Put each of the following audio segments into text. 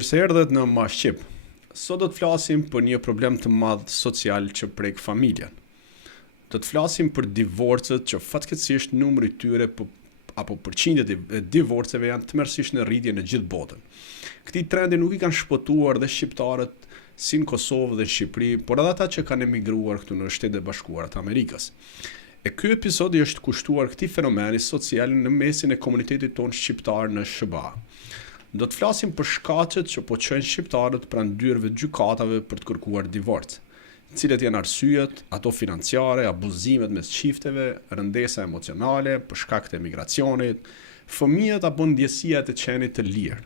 Mirë se erdhët në Ma Shqip. Sot do të flasim për një problem të madh social që prek familjen. Do të flasim për divorcet që fatkeqësisht numri i tyre apo përqindjet e divorceve janë tmerrsisht në rritje në gjithë botën. Këtij trendi nuk i kanë shpëtuar dhe shqiptarët si në Kosovë dhe Shqipëri, por edhe ata që kanë emigruar këtu në Shtetet e Bashkuara të Amerikës. E ky episodi është kushtuar këtij fenomeni social në mesin e komunitetit tonë shqiptar në SBA. Do të flasim për shkaqet që po çojnë shqiptarët pranë dyerve të gjykatave për të kërkuar divorc. Cilat janë arsyet, ato financiare, abuzimet mes çifteve, rëndesa emocionale, për shkak të emigracionit, fëmijët apo ndjesia e qenit të lirë.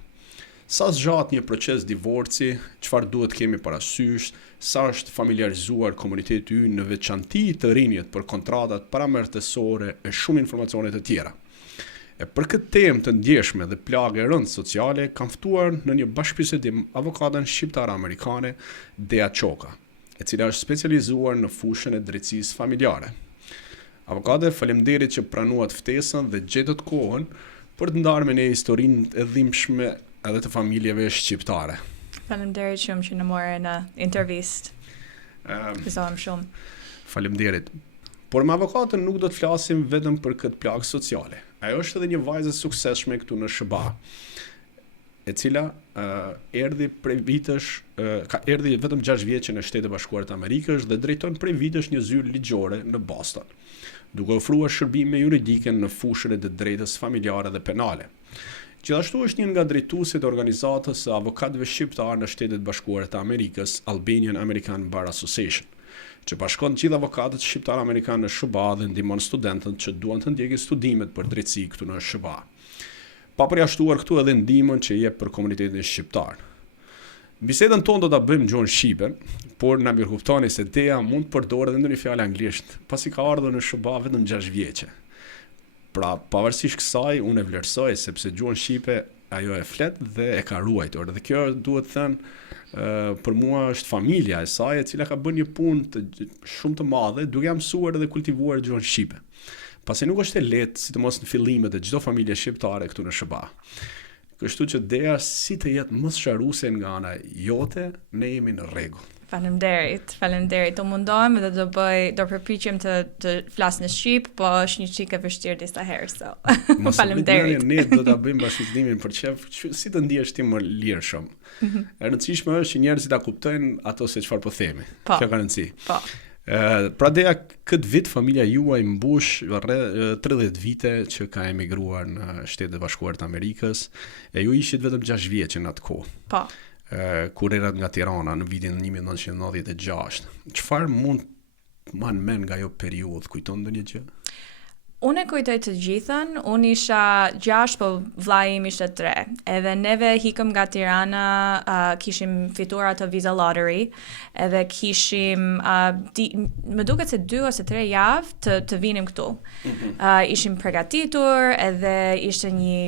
Sa zgjat një proces divorci, çfarë duhet kemi parasysh, sa është familiarizuar komuniteti ynë në veçanti të rinjët për kontratat paramartësore e shumë informacione të tjera. E për këtë temë të ndjeshme dhe plagë e rëndë sociale, kam ftuar në një bashkëbisedim avokatën shqiptare-amerikane Dea Qoka, e cila është specializuar në fushën e drejtësisë familjare. Avokate, faleminderit që pranuat ftesën dhe gjetët kohën për të ndarë me ne historinë e dhimbshme edhe të familjeve shqiptare. Faleminderit shumë që na morë në intervistë. Gëzohem shumë. Faleminderit. Por me avokatën nuk do të flasim vetëm për këtë plagë sociale. Ajo është edhe një vajzë e suksesshme këtu në SBA, e cila erdhi vetëm 6 vjeçë në Shtetet e Bashkuara të Amerikës dhe drejton prej vitesh një zyrë ligjore në Boston, duke ofruar shërbime juridike në fushën e të drejtës familjare dhe penale. Gjithashtu është një nga drejtuesit e organizatës së avokatëve shqiptar në Shtetet e Bashkuara të Amerikës, Albanian American Bar Association, që bashkon gjithë avokatët shqiptar amerikanë në SBA dhe ndihmon studentët që duan të ndjekin studimet për drejtësi këtu në SBA. Pa përjashtuar këtu edhe ndihmën që jep për komunitetin shqiptar. Bisedën tonë do ta bëjmë gjuhën shqipe, por na mirëkuptoni se Dea mund të përdorë edhe ndonjë fjalë anglisht, pasi ka ardhur në SBA vetëm 6 vjeçë. Pra, pavarësisht kësaj, unë e vlerësoj sepse gjuhën shqipe ajo e flet dhe e ka ruajtur. Dhe kjo duhet të thënë për mua është familja e saj e cila ka bërë një punë shumë të madhe duke mësuar dhe kultivuar gjuhën shqipe. Pasi nuk është e lehtë, sidomos në fillimet e çdo familje shqiptare këtu në SBA. Kështu që Dea, si të jetë mos sharruse nga ana jote, ne jemi në rregull. Faleminderit. Do mundohem dhe do përpiqem të flas në shqip, po është një çike vështirë disa herë, so. Faleminderit. Ne do ta bëjmë bashkëpuntimin për çfarë, si të ndihesh ti më lirshëm. E rëndësishme është që njerëzit ta kuptojnë ato se çfarë po themi. Kjo ka rëndësi. Po. Pra Dea, këtë vit familja juaj mbush 30 vite që ka emigruar në Shtetet e Bashkuara të Amerikës, e ju ishit vetëm 6 vjeç në atë kohë. Po. Kur erat nga Tirana në vitin 1996. Çfarë mund man men nga ajo periudhë, kujton ndonjë gjë? Unë e kujtoj të gjithën, unë isha 6, po vllai im ishte 3. Edhe neve hikëm nga Tirana, kishim fituar atë Visa Lottery, edhe kishim, më duket se 2 ose 3 javë të vinim këtu. Ishim përgatitur, edhe ishte një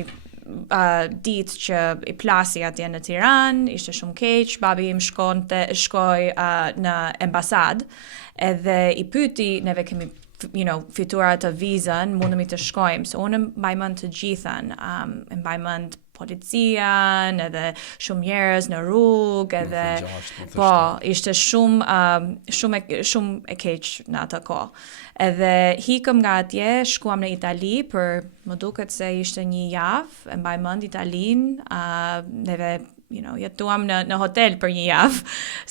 ditë që i plasi atje në Tiranë, ishte shumë keq, babi im shkoi në ambasadë, edhe i pyeti, neve kemi fituar atë vizën, mundemi të shkojmë, so unë mbaj mend të gjithën, mbaj mend polician, edhe shumë njerëz në rrugë, edhe po, ishte shumë e keq në atë kohë. Edhe hikëm nga atje, shkuam në Itali për, më duket se ishte një javë, e mbaj mend Italinë, neve jetuam në hotel për një javë,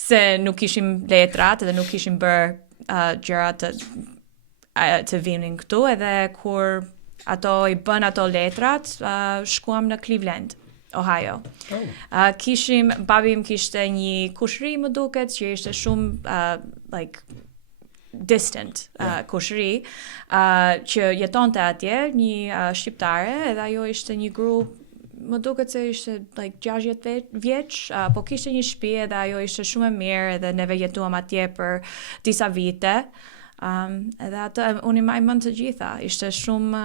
se nuk kishim letrat edhe nuk kishim bërë gjëra të vinin këtu, edhe kur ato i bën ato letrat, shkuam në Cleveland, Ohio. Babi im kishte një kushëri, më duket, që ishte shumë distant kushëri, që jetonte atje, një shqiptare, edhe ajo ishte një grup, më duket se ishte 60 vjeç, po kishte një shtëpi edhe ajo ishte shumë e mirë, edhe neve jetuam atje për disa vite. Edhe atë unë i mbaj mend të gjitha, ishte shumë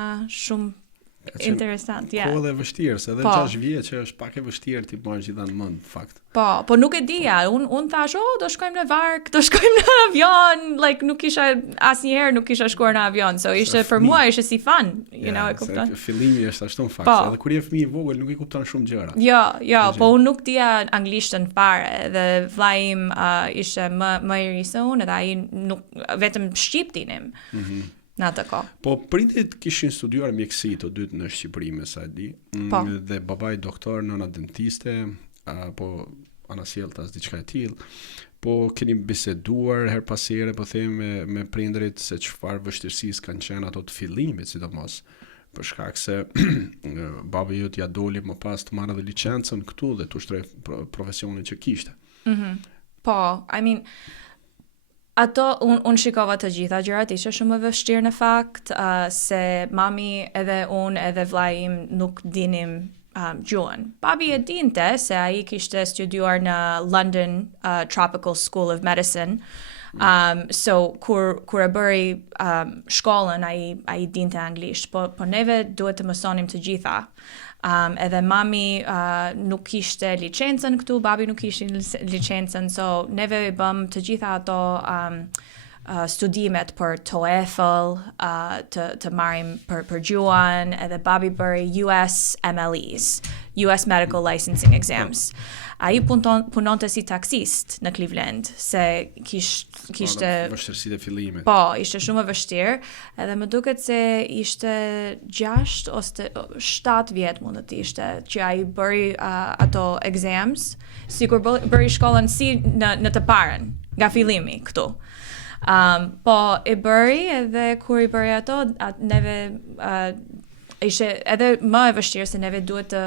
Interesant, yeah. Kohë dhe vështirë, se edhe 6 vjeç që është pak e vështirë ti marrë gjitha në mend, fakt. Po nuk e dija, unë thash, do shkojmë në vark, do shkojmë në avion, like nuk isha asnjëherë nuk isha shkuar në avion, so ishte për mua ishte si fun, you know, e kupton. Fillimi është ashtu në fakt, edhe kur je fëmijë i vogël nuk i kupton shumë gjëra. Jo, po unë nuk dija anglishtën fare, dhe vllai im ishte më i ri se unë, dhe ai nuk vetëm shqip dinim. Në atë kohë. Po prindit kishin studiuar mjekësi të dytë në Shqipëri, me sa e di. Dhe babai doktor, nëna dentiste, po anasjelltas diçka e tillë. Po keni biseduar her pas here, po them me prindrit se çfarë vështirësisë kanë qenë ato të fillimit, sidomos për shkak se babai jot ja doli më pas të marrë dhe licencën këtu dhe të ushtroi profesionin që kishte. Po, I mean, ato unë shikova të gjitha gjërat, ishte shumë e vështirë në fakt, se mami edhe unë edhe vllai im nuk dinim gjuhën. Babi e dinte se ai kishte studiuar në London Tropical School of Medicine. So kur e bëri shkollën ai dinte anglisht, po neve duhet të mësonim të gjitha. Edhe mami nuk kishte licencën këtu, babi nuk kishte licencën, so neve i bëm të gjitha ato studimet për TOEFL, të marrim për gjuhën, edhe babi bëri US MLEs, US Medical Licensing Exams. Ai punonte si taksist në Cleveland, se kishte vështirësitë e fillimit. Po, ishte shumë e vështirë, edhe më duket se ishte 6 ose 7 vjet mund të ishte që ai bëri ato exams, sikur bëri shkollën si në të parën, nga fillimi këtu. Po e bëri edhe kur i bëri ato, neve ishte edhe më e vështirë se neve duhet të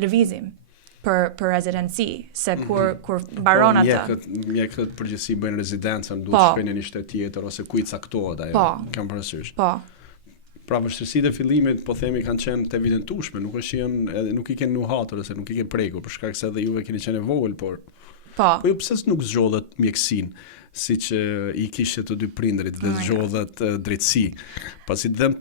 lëvizim për residency, se kur mbaron atë. Mjekët përgjithësi bëjnë rezidencën, duhet të shkojnë në një shtet tjetër ose ku i caktohet ajo. Kam parasysh. Po. Pra vështirësitë e fillimit, po themi, kanë qenë të evidentueshme, nuk i kanë nuhatur ose nuk i kanë prekur, për shkak se edhe juve keni qenë vogël, por ju pse nuk zgjodhet mjekësinë? Siç i kishte të dy prindrit dhe zgjodhet drejtësi. Pasi them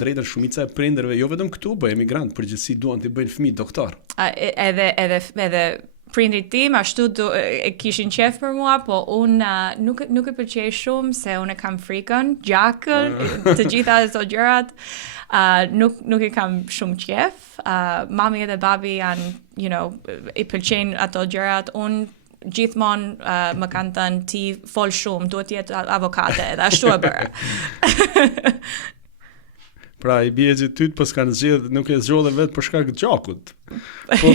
drejtën, shumica e prindërve, jo vetëm këtu, po emigrant, përgjithësi duan të bëjnë fëmijë doktor. Edhe prindrit tim ashtu kishin qef për mua, po unë nuk e pëlqej shumë se unë kam frikën, gjakën, të gjitha ato gjërat. Nuk e kam shumë qef. Mami edhe babi janë, i pëlqejnë ato gjërat. Unë gjithmonë më kanë thënë ti fol shumë, duhet të jetë avokate, edhe ashtu e bëra. Pra i bie që ty pas kanë zgjedh, nuk e zgjodhe vetë për shkak të gjakut. Po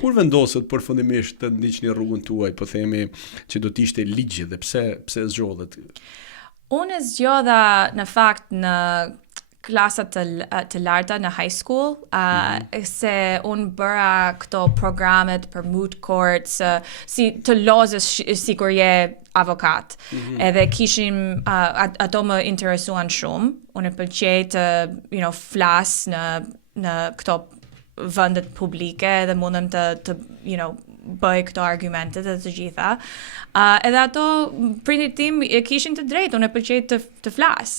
kur vendoset përfundimisht të ndiqni rrugën tuaj, po themi që do të ishte ligj dhe pse zgjodhet? Unë zgjodha në fakt në klasat të larta në high school, se unë bëra këto programet për moot courts, si të lozës si kur je avokat. Edhe kishim, ato më interesuan shumë, unë e pëlqej të flas në këto vendet publike dhe mundem të bëj këto argumentet dhe të gjitha. Edhe ato prindit tim e kishin të drejtë, unë e pëlqej të flas.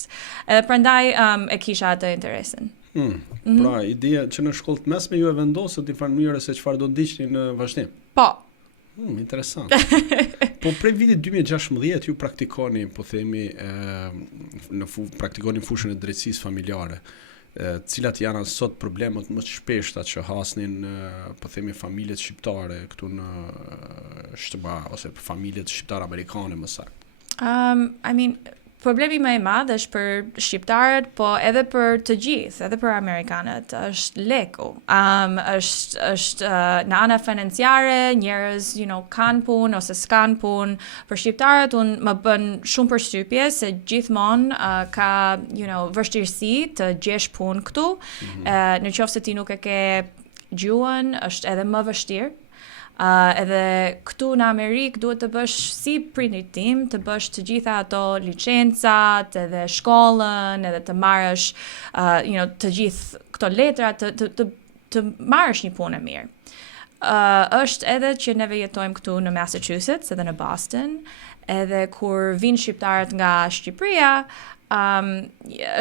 Edhe prandaj e kisha atë interesin. Pra, ideja që në shkollë të mesme ju e vendosët i farë mënyrë se çfarë do ndiqni në vazhdim. Po. Interesant. Po prej vitit 2016 ju praktikoni, po themi, praktikoni fushën e drejtësisë familjare. Cilat janë sot problemet më të shpeshta që hasnin, po themi, familjet shqiptare këtu në SBA ose familjet shqiptare amerikane më saktë? I mean, problemi më i madh është për shqiptarët, po edhe për të gjithë, edhe për amerikanët, është leku. Është në ana financiare, njerëz, kanë punë ose s'kan punë. Për shqiptarët unë më bën shumë përshtypje se gjithmonë ka, vështirësi të gjesh punë këtu. Në qoftë se ti nuk e ke gjuhën, është edhe më vështirë. Edhe këtu në Amerikë duhet të bësh si prindit tim, të bësh të gjitha ato licencat, edhe shkollën, edhe të marrësh, të gjithë këto letra, të marrësh një punë e mirë. Është edhe që neve jetojmë këtu në Massachusetts, edhe në Boston, edhe kur vinë shqiptarët nga Shqipëria,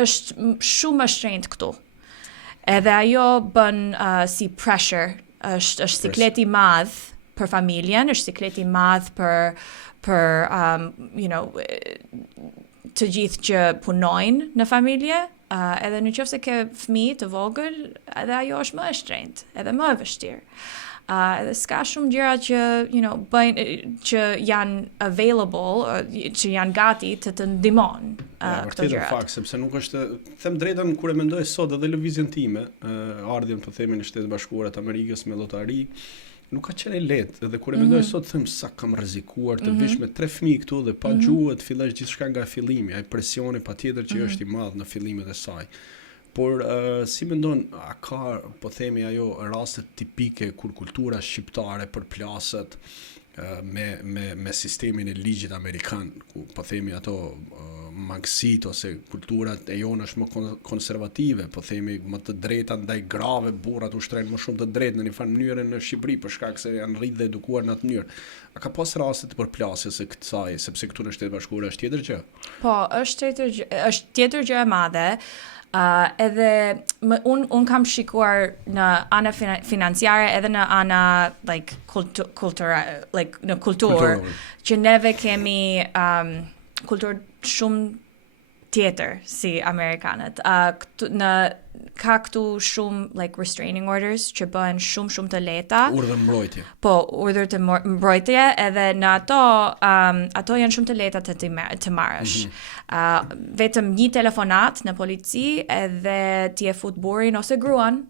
është shumë më shtrenjtë këtu. Edhe ajo bën si pressure, është siklet i madh për familjen, është siklet i madh për të gjithë që punojnë në familje, edhe në qoftë se ke fëmijë të vogël, edhe ajo është më e shtrenjtë, edhe më e vështirë. Edhe s'ka shumë gjëra që, bëjnë, që janë available, që janë gati të ndihmon këto gjëra. Fakt, sepse nuk është, them drejtën, kur e mendoj sot edhe lëvizjen time, ardhjen po themi në Shtetet Bashkuara të Amerikës me llotari, nuk ka qenë lehtë, edhe kur e mendoj sot them sa kam rrezikuar të vish me 3 fëmijë këtu dhe pa gjuhë të fillosh gjithçka nga fillimi, ai presioni patjetër që është i madh në fillimet e saj. Por si mendon, a ka, po themi, ajo raste tipike kur kultura shqiptare përplaset me sistemin e ligjit amerikan, ku po themi ato mangësit ose kulturat e jona është më konservative, po themi më të drejta ndaj grave, burrat ushtrojnë më shumë të drejtë në një farë mënyrë në Shqipëri për shkak se janë rritë dhe edukuar në atë mënyrë. A ka pas raste të përplasjes së kësaj, sepse këtu në Shtetet Bashkuara është tjetër gjë? Po, është tjetër gjë e madhe. Edhe un kam shikuar në ana financiare edhe në ana like në kulturë që neve kemi kulturë shumë tjetër si Amerikanët. Ka këtu shumë like restraining orders që bëhen shumë të lehta. Urdhër mbrojtje. Po, urdhër të mbrojtje, edhe në ato janë shumë të lehta të marrësh. Vetëm një telefonat në polici edhe ti e fut burrin ose gruan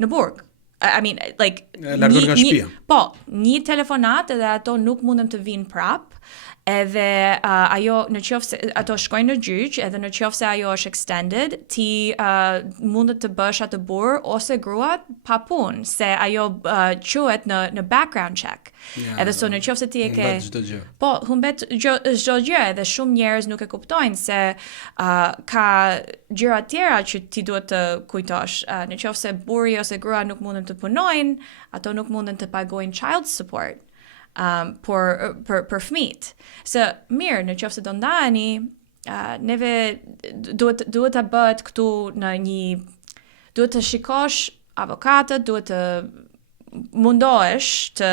në burg. I mean, like largon nga shtëpia. Po, një telefonat edhe ato nuk mundën të vinë prap. Edhe ajo në qoftë se ato shkojnë në gjyq, edhe në qoftë se ajo është extended, ti mundet të bësh atë burr ose grua pa punë, se ajo quhet në background check. Edhe so në qoftë se ti e ke po, humbet çdo gjë, edhe shumë njerëz nuk e kuptojnë se ka gjëra tjera që ti duhet të kujtosh. Në qoftë se burri ose grua nuk munden të punojnë, ato nuk munden të pagojnë child support. Për fëmijët. Se mirë, në qoftë se do ndaheni, neve duhet të bëhet këtu në duhet të shikosh avokatët, duhet të mundohesh të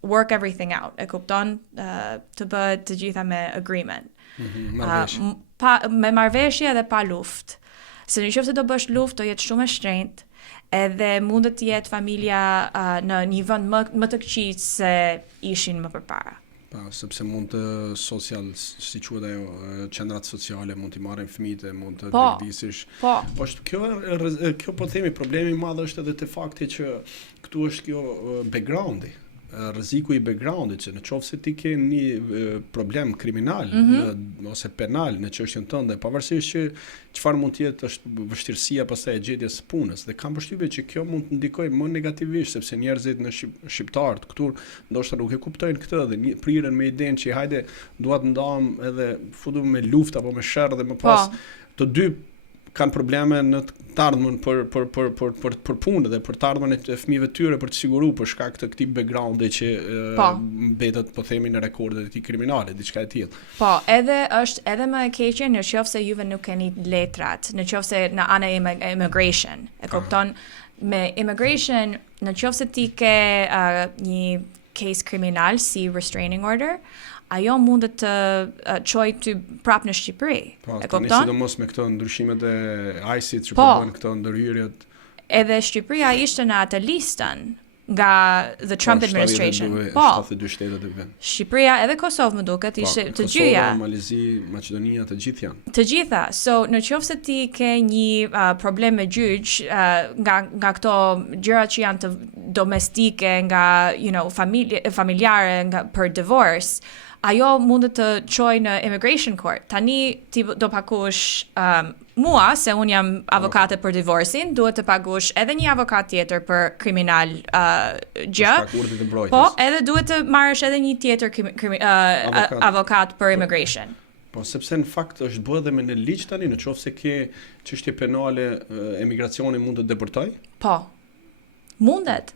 work everything out. E kupton, të bëhet të gjitha me agreement. Me marrëveshje dhe pa luftë. Se në qoftë se do bësh luftë, do jetë shumë e shtrenjtë. Edhe mundet të jetë familja në një vend më të këqij se ishin më përpara. Sepse mund të social, si quhet ajo, qendrat sociale mund t'i marrin fëmijët, mund të dëgdisish. Po, kjo po themi problemi i madh është edhe te fakti që këtu është kjo backgroundi. Rreziku i backgroundit që në qoftë se ti ke një problem kriminal ose penal në çështjen tënde, pavarësisht që çfarë mund të jetë është vështirësia pastaj e gjetjes së punës, dhe kam përshtypjen që kjo mund të ndikojë më negativisht, sepse njerëzit në shqiptarët këtu ndoshta nuk e kuptojnë këtë dhe priren me idenë që hajde dua të ndam edhe futem me luftë apo me sherr dhe më pas të dy kanë probleme në të ardhmen për punë dhe për të ardhmen e fëmijëve tyre për të siguruar për shkak të këtij backgroundi që mbetet po themi në rekordet e tij kriminale, diçka e tillë. Po, është edhe më e keqe në qoftë se juve nuk keni letrat, në qoftë se në ana immigration. E kupton, me immigration, në qoftë se ti ke një case kriminal si restraining order, ajo mundet të çoj ty prap në Shqipëri. E kupton? Sidomos me këto ndryshimet e ICE-it që bën këto ndërhyrjet. Edhe Shqipëria ishte në atë listën nga the Trump administration. 72 shtetet e vend. Shqipëria edhe Kosovë më duket ishte të gjyja. Kosova, Malezi, Maqedonia, të gjithë janë. Të gjitha. So në qoftë se ti ke një problem me gjyq nga këto gjëra që janë të domestike, nga familjare, për divorce, ajo mundet të çoj në immigration court. Tani ti do paguash mua, se unë jam avokate për divorcin, duhet të paguash edhe një avokat tjetër për kriminal gjë. Po, edhe duhet të marrësh edhe një tjetër avokat për immigration. Po, sepse në fakt është bërë dhe me në ligj tani, në qoftë se ke çështje penale, emigracioni mund të deportoj? Po. Mundet.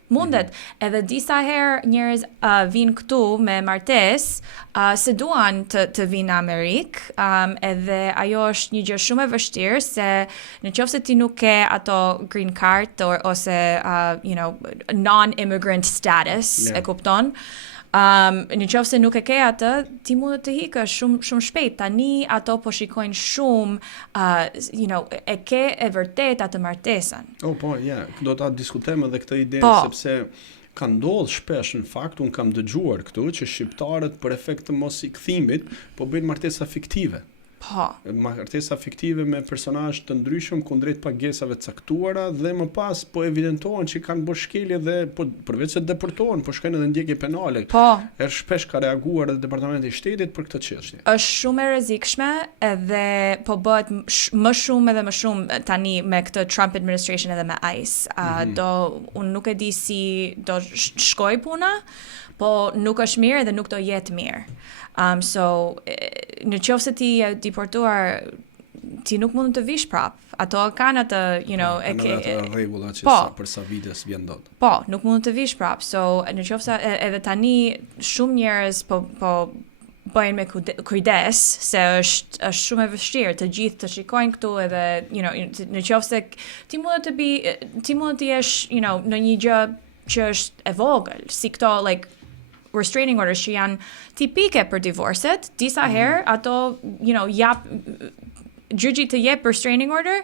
Edhe disa herë njerëz vinë këtu me martesë, se duan të vinë në Amerikë, edhe ajo është një gjë shumë e vështirë se nëse ti nuk ke ato green card ose non-immigrant status, e kupton? Në qoftë se nuk e ke atë, ti mund të hikësh shumë shpejt. Tani ato po shikojnë shumë, e ke e vërtet atë martesën. Do ta diskutojmë edhe këtë ide sepse ka ndodhur shpesh në fakt, unë kam dëgjuar këtu që shqiptarët për efekt të mos i kthimit po bëjnë martesa fiktive. Martesa fiktive me personazhe të ndryshëm kundrejt pagesave caktuara dhe më pas po evidentohen që kanë bërë shkelje dhe përveç se deportohen, po shkojnë edhe ndjekje penale. Shpesh ka reaguar edhe Departamenti i Shtetit për këtë çështje. Është shumë e rrezikshme edhe po bëhet më shumë tani me këtë Trump administration edhe me ICE. Unë nuk e di si do shkoj puna, po nuk është mirë dhe nuk do jetë mirë. Në qoftë se ti je deportuar, ti nuk mund të vish prap. Ato kanë atë, ato rregulla që për sa vites vjen dot. Nuk mund të vish prap. Në qoftë se edhe tani shumë njerëz po bëjnë me kujdes se është shumë e vështirë të gjithë të shikojnë këtu edhe në qoftë se ti mund të jesh në një gjë që është e vogël, si këto restraining orders që janë tipike për divorcet, disa herë ato gjyqi të jep restraining order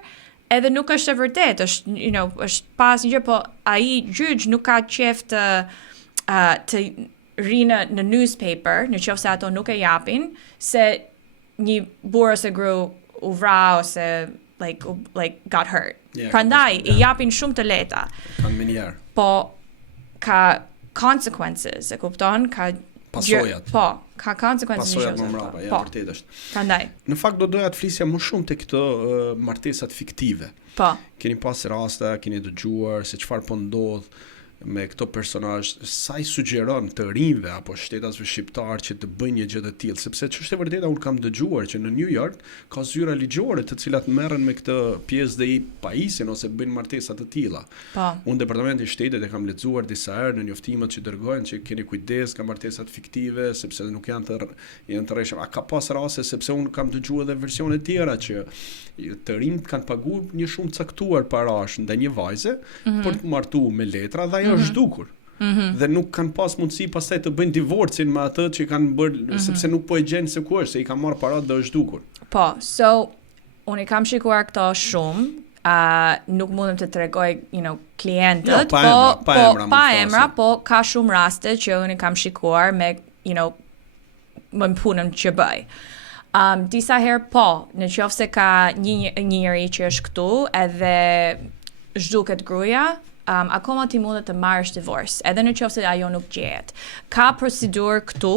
edhe nuk është e vërtet, është pas një gjë, po ai gjyq nuk ka qef të rinë në newspaper, në qoftë se ato nuk e japin, se një burr ose gru u vra ose got hurt. Prandaj i japin shumë të lehta. Kanë menjar. Po ka consequences, e kupton? Ka pasojat. Ka consequences. Pasojat më mbrapa, vërtet është. Prandaj. Në fakt do doja të flisja më shumë te këto martesat fiktive. Keni pas raste, keni dëgjuar se çfarë po ndodh me këto personazhe, sa i sugjeron të rinjve apo shtetasve shqiptar që të bëjnë një gjë të tillë, sepse ç'është e vërteta unë kam dëgjuar që në New York ka zyra ligjore të cilat merren me këtë pjesë dhe i pajisin ose bëjnë martesa të tilla. Unë Departamenti i Shtetit e kam lexuar disa herë në njoftimet që dërgojnë që keni kujdes nga martesat fiktive sepse nuk janë të rreshëm. A ka pas raste sepse unë kam dëgjuar edhe versione tjera që të rinjt kanë paguar një shumë caktuar parash ndaj një vajze për të martuar me letra dhe ajo është zhdukur. Dhe nuk kanë pas mundësi pastaj të bëjnë divorcin me atë që kanë bërë sepse nuk po e gjenë se ku është, se i kanë marrë paratë dhe është zhdukur. Unë i kam shikuar këto shumë, nuk mundem të tregoj, klientët, pa emra, po ka shumë raste që unë i kam shikuar me, më punën që bëj. Disa herë në qoftë se ka një njeri që është këtu edhe zhduket gruaja, akoma ti mundet të marrësh divorce, edhe në qoftë se ajo nuk gjehet. Ka procedurë këtu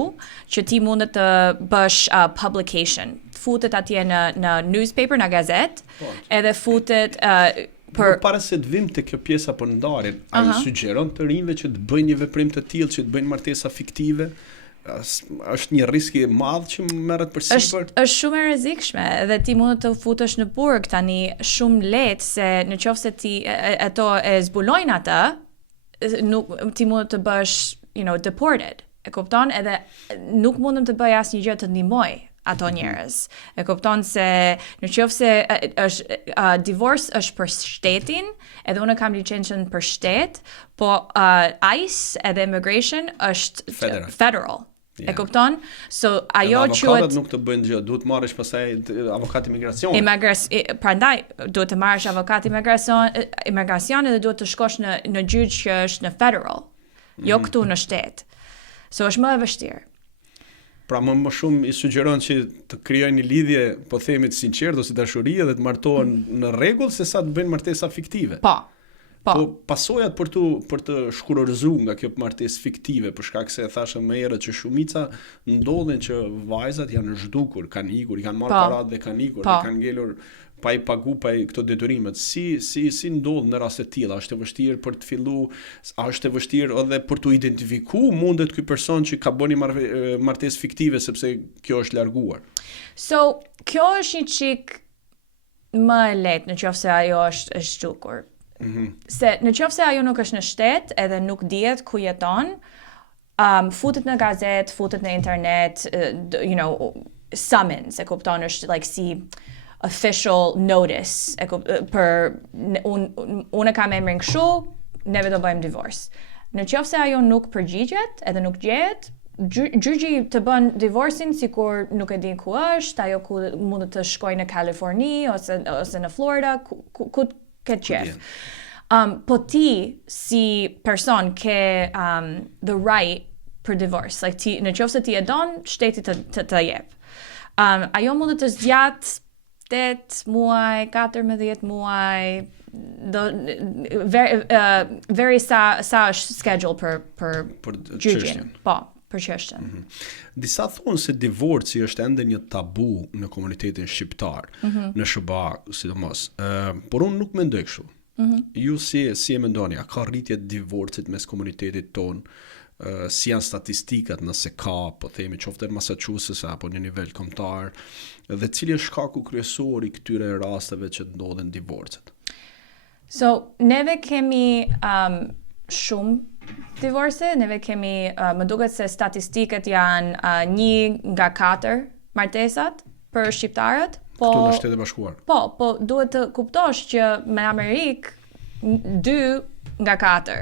që ti mundet të bësh publication. Futet atje në newspaper, në gazet, edhe futet para se të vim te kjo pjesa për ndarjen, ai sugjeron të rinjve që të bëjnë një veprim të tillë, që të bëjnë martesa fiktive. Është një risk i madh që merret përsipër. Është shumë e rrezikshme dhe ti mund të futesh në burg tani shumë lehtë se në qoftë se ti ato e zbulojnë atë, ti mund të bësh, deported. E kupton? Edhe nuk mundem të bëj asnjë gjë të ndihmoj ato njerëz. E kupton se në qoftë se divorce është për shtetin, edhe unë kam licencën për shtet, po ICE edhe immigration është federal. E kupton? Ajo avokatët nuk të bëjnë gjë, duhet marrësh pastaj avokat imigracioni. Prandaj duhet të marrësh avokat imigracioni dhe duhet të shkosh në gjyq që është në federal, jo këtu në shtet. Është më e vështirë. Pra më shumë i sugjeron që të krijojnë një lidhje, po themi të sinqertë ose dashurie dhe të martohen në rregull se sa të bëjnë martesa fiktive. Po pasojat për të shkurorzuar nga kjo martesë fiktive, për shkak se e thashë më herët që shumica ndodhen që vajzat janë zhdukur, kanë ikur, i kanë marrë paratë dhe kanë ikur, dhe kanë ngelur pa i pagu pa i këto detyrimet. Si ndodh në raste të tilla? Është e vështirë për të filluar, është e vështirë edhe për të identifikuar mundet ky person që ka bënë martesë fiktive sepse kjo është larguar. Kjo është një çik më e lehtë në qoftë se ajo është zhdukur. Se në qoftë se ajo nuk është në shtet edhe nuk dihet ku jeton, futet në gazet, futet në internet, summons, e kupton, është like si official notice, për unë kam emrin kështu, neve do bëjmë divorce. Në qoftë se ajo nuk përgjigjet edhe nuk gjehet, gjyqi të bën divorcin sikur nuk e din ku është, ajo ku mund të shkojë në Kaliforni ose në Florida, ku ke qef. Po ti si person ke the right për divorce, like në qoftë se ti e don, shteti të jep. Ajo mund të zgjat 8 muaj, 14 muaj, very sa është schedule për gjyqin. Po, për çështjen. Disa thonë se divorci është ende një tabu në komunitetin shqiptar, në SBA sidomos. Por unë nuk mendoj kështu. Ju si e mendoni, a ka rritje divorcit mes komunitetit ton? Si janë statistikat nëse ka, po themi qoftë në Massachusetts apo në nivel kombëtar, dhe cili është shkaku kryesor i këtyre rasteve që ndodhen divorcet? So, neve kemi shumë divorce, neve kemi, më duket se statistikat janë 1 nga 4 martesat për shqiptarët. Këtu në Shtetet e Bashkuara. Po duhet të kuptosh që me Amerikë 2 nga 4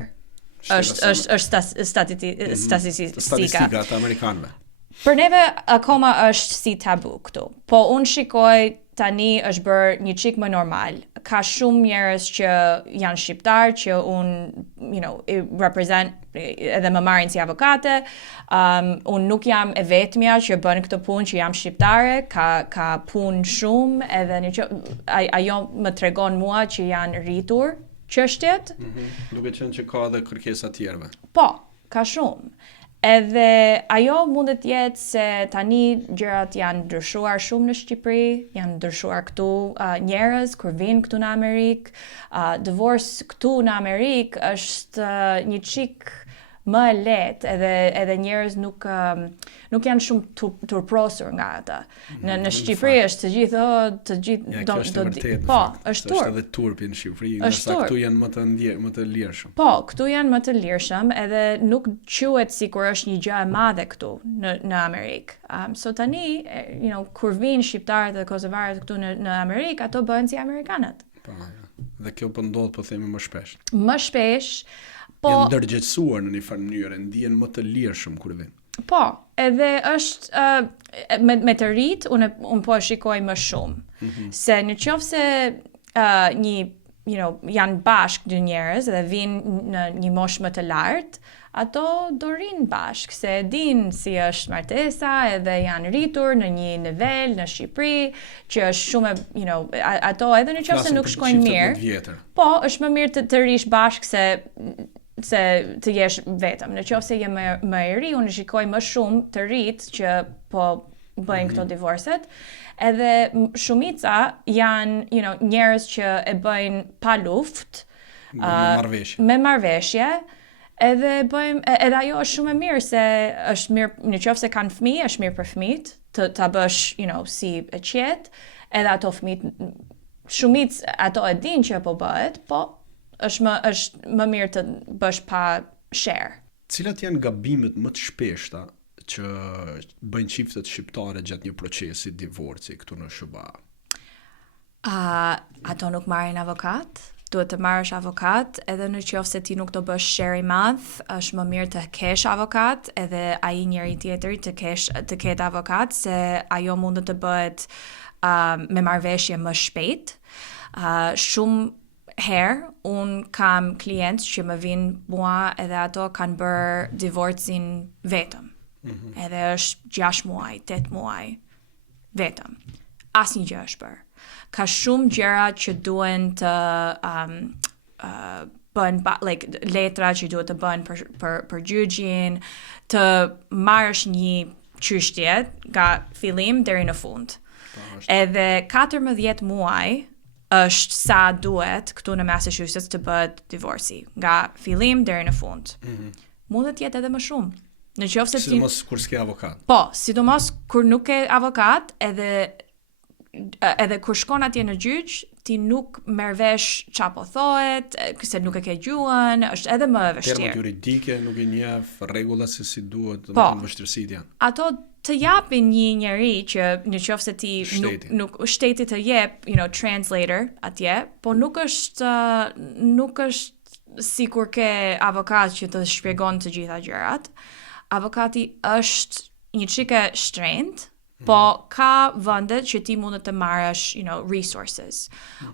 është statistika. Statistika të amerikanëve. Për neve akoma është si tabu këtu. Po unë shikoj tani është bërë një çik më normal. Ka shumë njerëz që janë shqiptar që unë, I represent edhe më marrin si avokate. Unë nuk jam e vetmja që bën këtë punë që jam shqiptare, ka punë shumë edhe ajo më tregon mua që janë rritur çështjet. Duke qenë që ka edhe kërkesa tjerëve. Po, ka shumë. Edhe ajo mundet jetë se tani gjërat janë ndryshuar shumë në Shqipëri, janë ndryshuar këtu njerëz kur vinë këtu në Amerikë. Divorce këtu në Amerikë është një çik më e lehtë edhe njerëz nuk janë shumë turprosur nga ata. Në Shqipëri është të gjithë do po, është turp. Është edhe turpi në Shqipëri, ndërsa këtu janë më të lirshëm. Po, këtu janë më të lirshëm edhe nuk quhet sikur është një gjë e madhe këtu në Amerikë. So tani, kur vinë shqiptarët dhe kosovarët këtu në Amerikë, ato bëhen si amerikanët. Po, dhe kjo po ndodh po themi më shpesh. Më shpesh. Po, janë ndërgjegjësuar në një farë mënyrë, ndihen më të lirshëm kur vinë. Po, edhe është me të rritë, unë po shikoj më shumë. Se në qoftë se janë bashkë dy njerëz dhe vinë në një moshë më të lartë, ato do rinë bashkë, se din si është martesa edhe janë rritur në një nivel në Shqipëri, që është shumë, ato edhe në qoftë se nuk shkojnë mirë. Po, është më mirë të rish bashkë se të jesh vetëm. Në qoftë se je më e ri, unë shikoj më shumë të rritë që po bëjnë këto divorcet, edhe shumica janë njerëz që e bëjnë pa luftë, me marrëveshje, edhe ajo është shumë e mirë se është mirë, në qoftë se kanë fëmijë, është mirë për fëmijët, ta bësh, si e qetë, edhe ato fëmijët, shumicë ato e din që po bëhet, po është më mirë të bësh pa share. Cilat janë gabimet më të shpeshta që bëjnë çiftet shqiptare gjatë një procesi divorci këtu në SBA? Ato nuk marrin avokat. Duhet të marrësh avokat, edhe në qoftë se ti nuk do bësh share i madh, është më mirë të kesh avokat, edhe ai njeri tjetri të ketë avokat, se ajo mund të bëhet me marrëveshje më shpejt. Shumë herë, unë kam klient që më vinë mua edhe ato kanë bërë divorcin vetëm. Edhe është 6 muaj, 8 muaj, vetëm. Asnjë gjë është bërë. Ka shumë gjëra që duhen të bën letra që duhet të bën për gjyqin, të marrësh një çështje nga fillim deri në fund. Edhe 14 muaj është sa duhet këtu në Massachusetts të bëhet divorci, nga fillim deri në fund. Mund të jetë edhe më shumë. Në qoftë se sidomos kur s'ke avokat. Po, sidomos kur nuk ke avokat, edhe kur shkon atje në gjyq, ti nuk merr vesh çfarë po thohet, se nuk e ke gjuhën, është edhe më e vështirë. Termat juridike nuk e njeh, rregullat se si duhet, Po. vështirësitë janë. Ato të japin një njeri që nëse ti nuk shteti të jep, translator atje, po nuk është sikur ke avokat që të shpjegon të gjitha gjërat. Avokati është një çike shtrenjtë, po ka vendet që ti mund të marrësh, resources.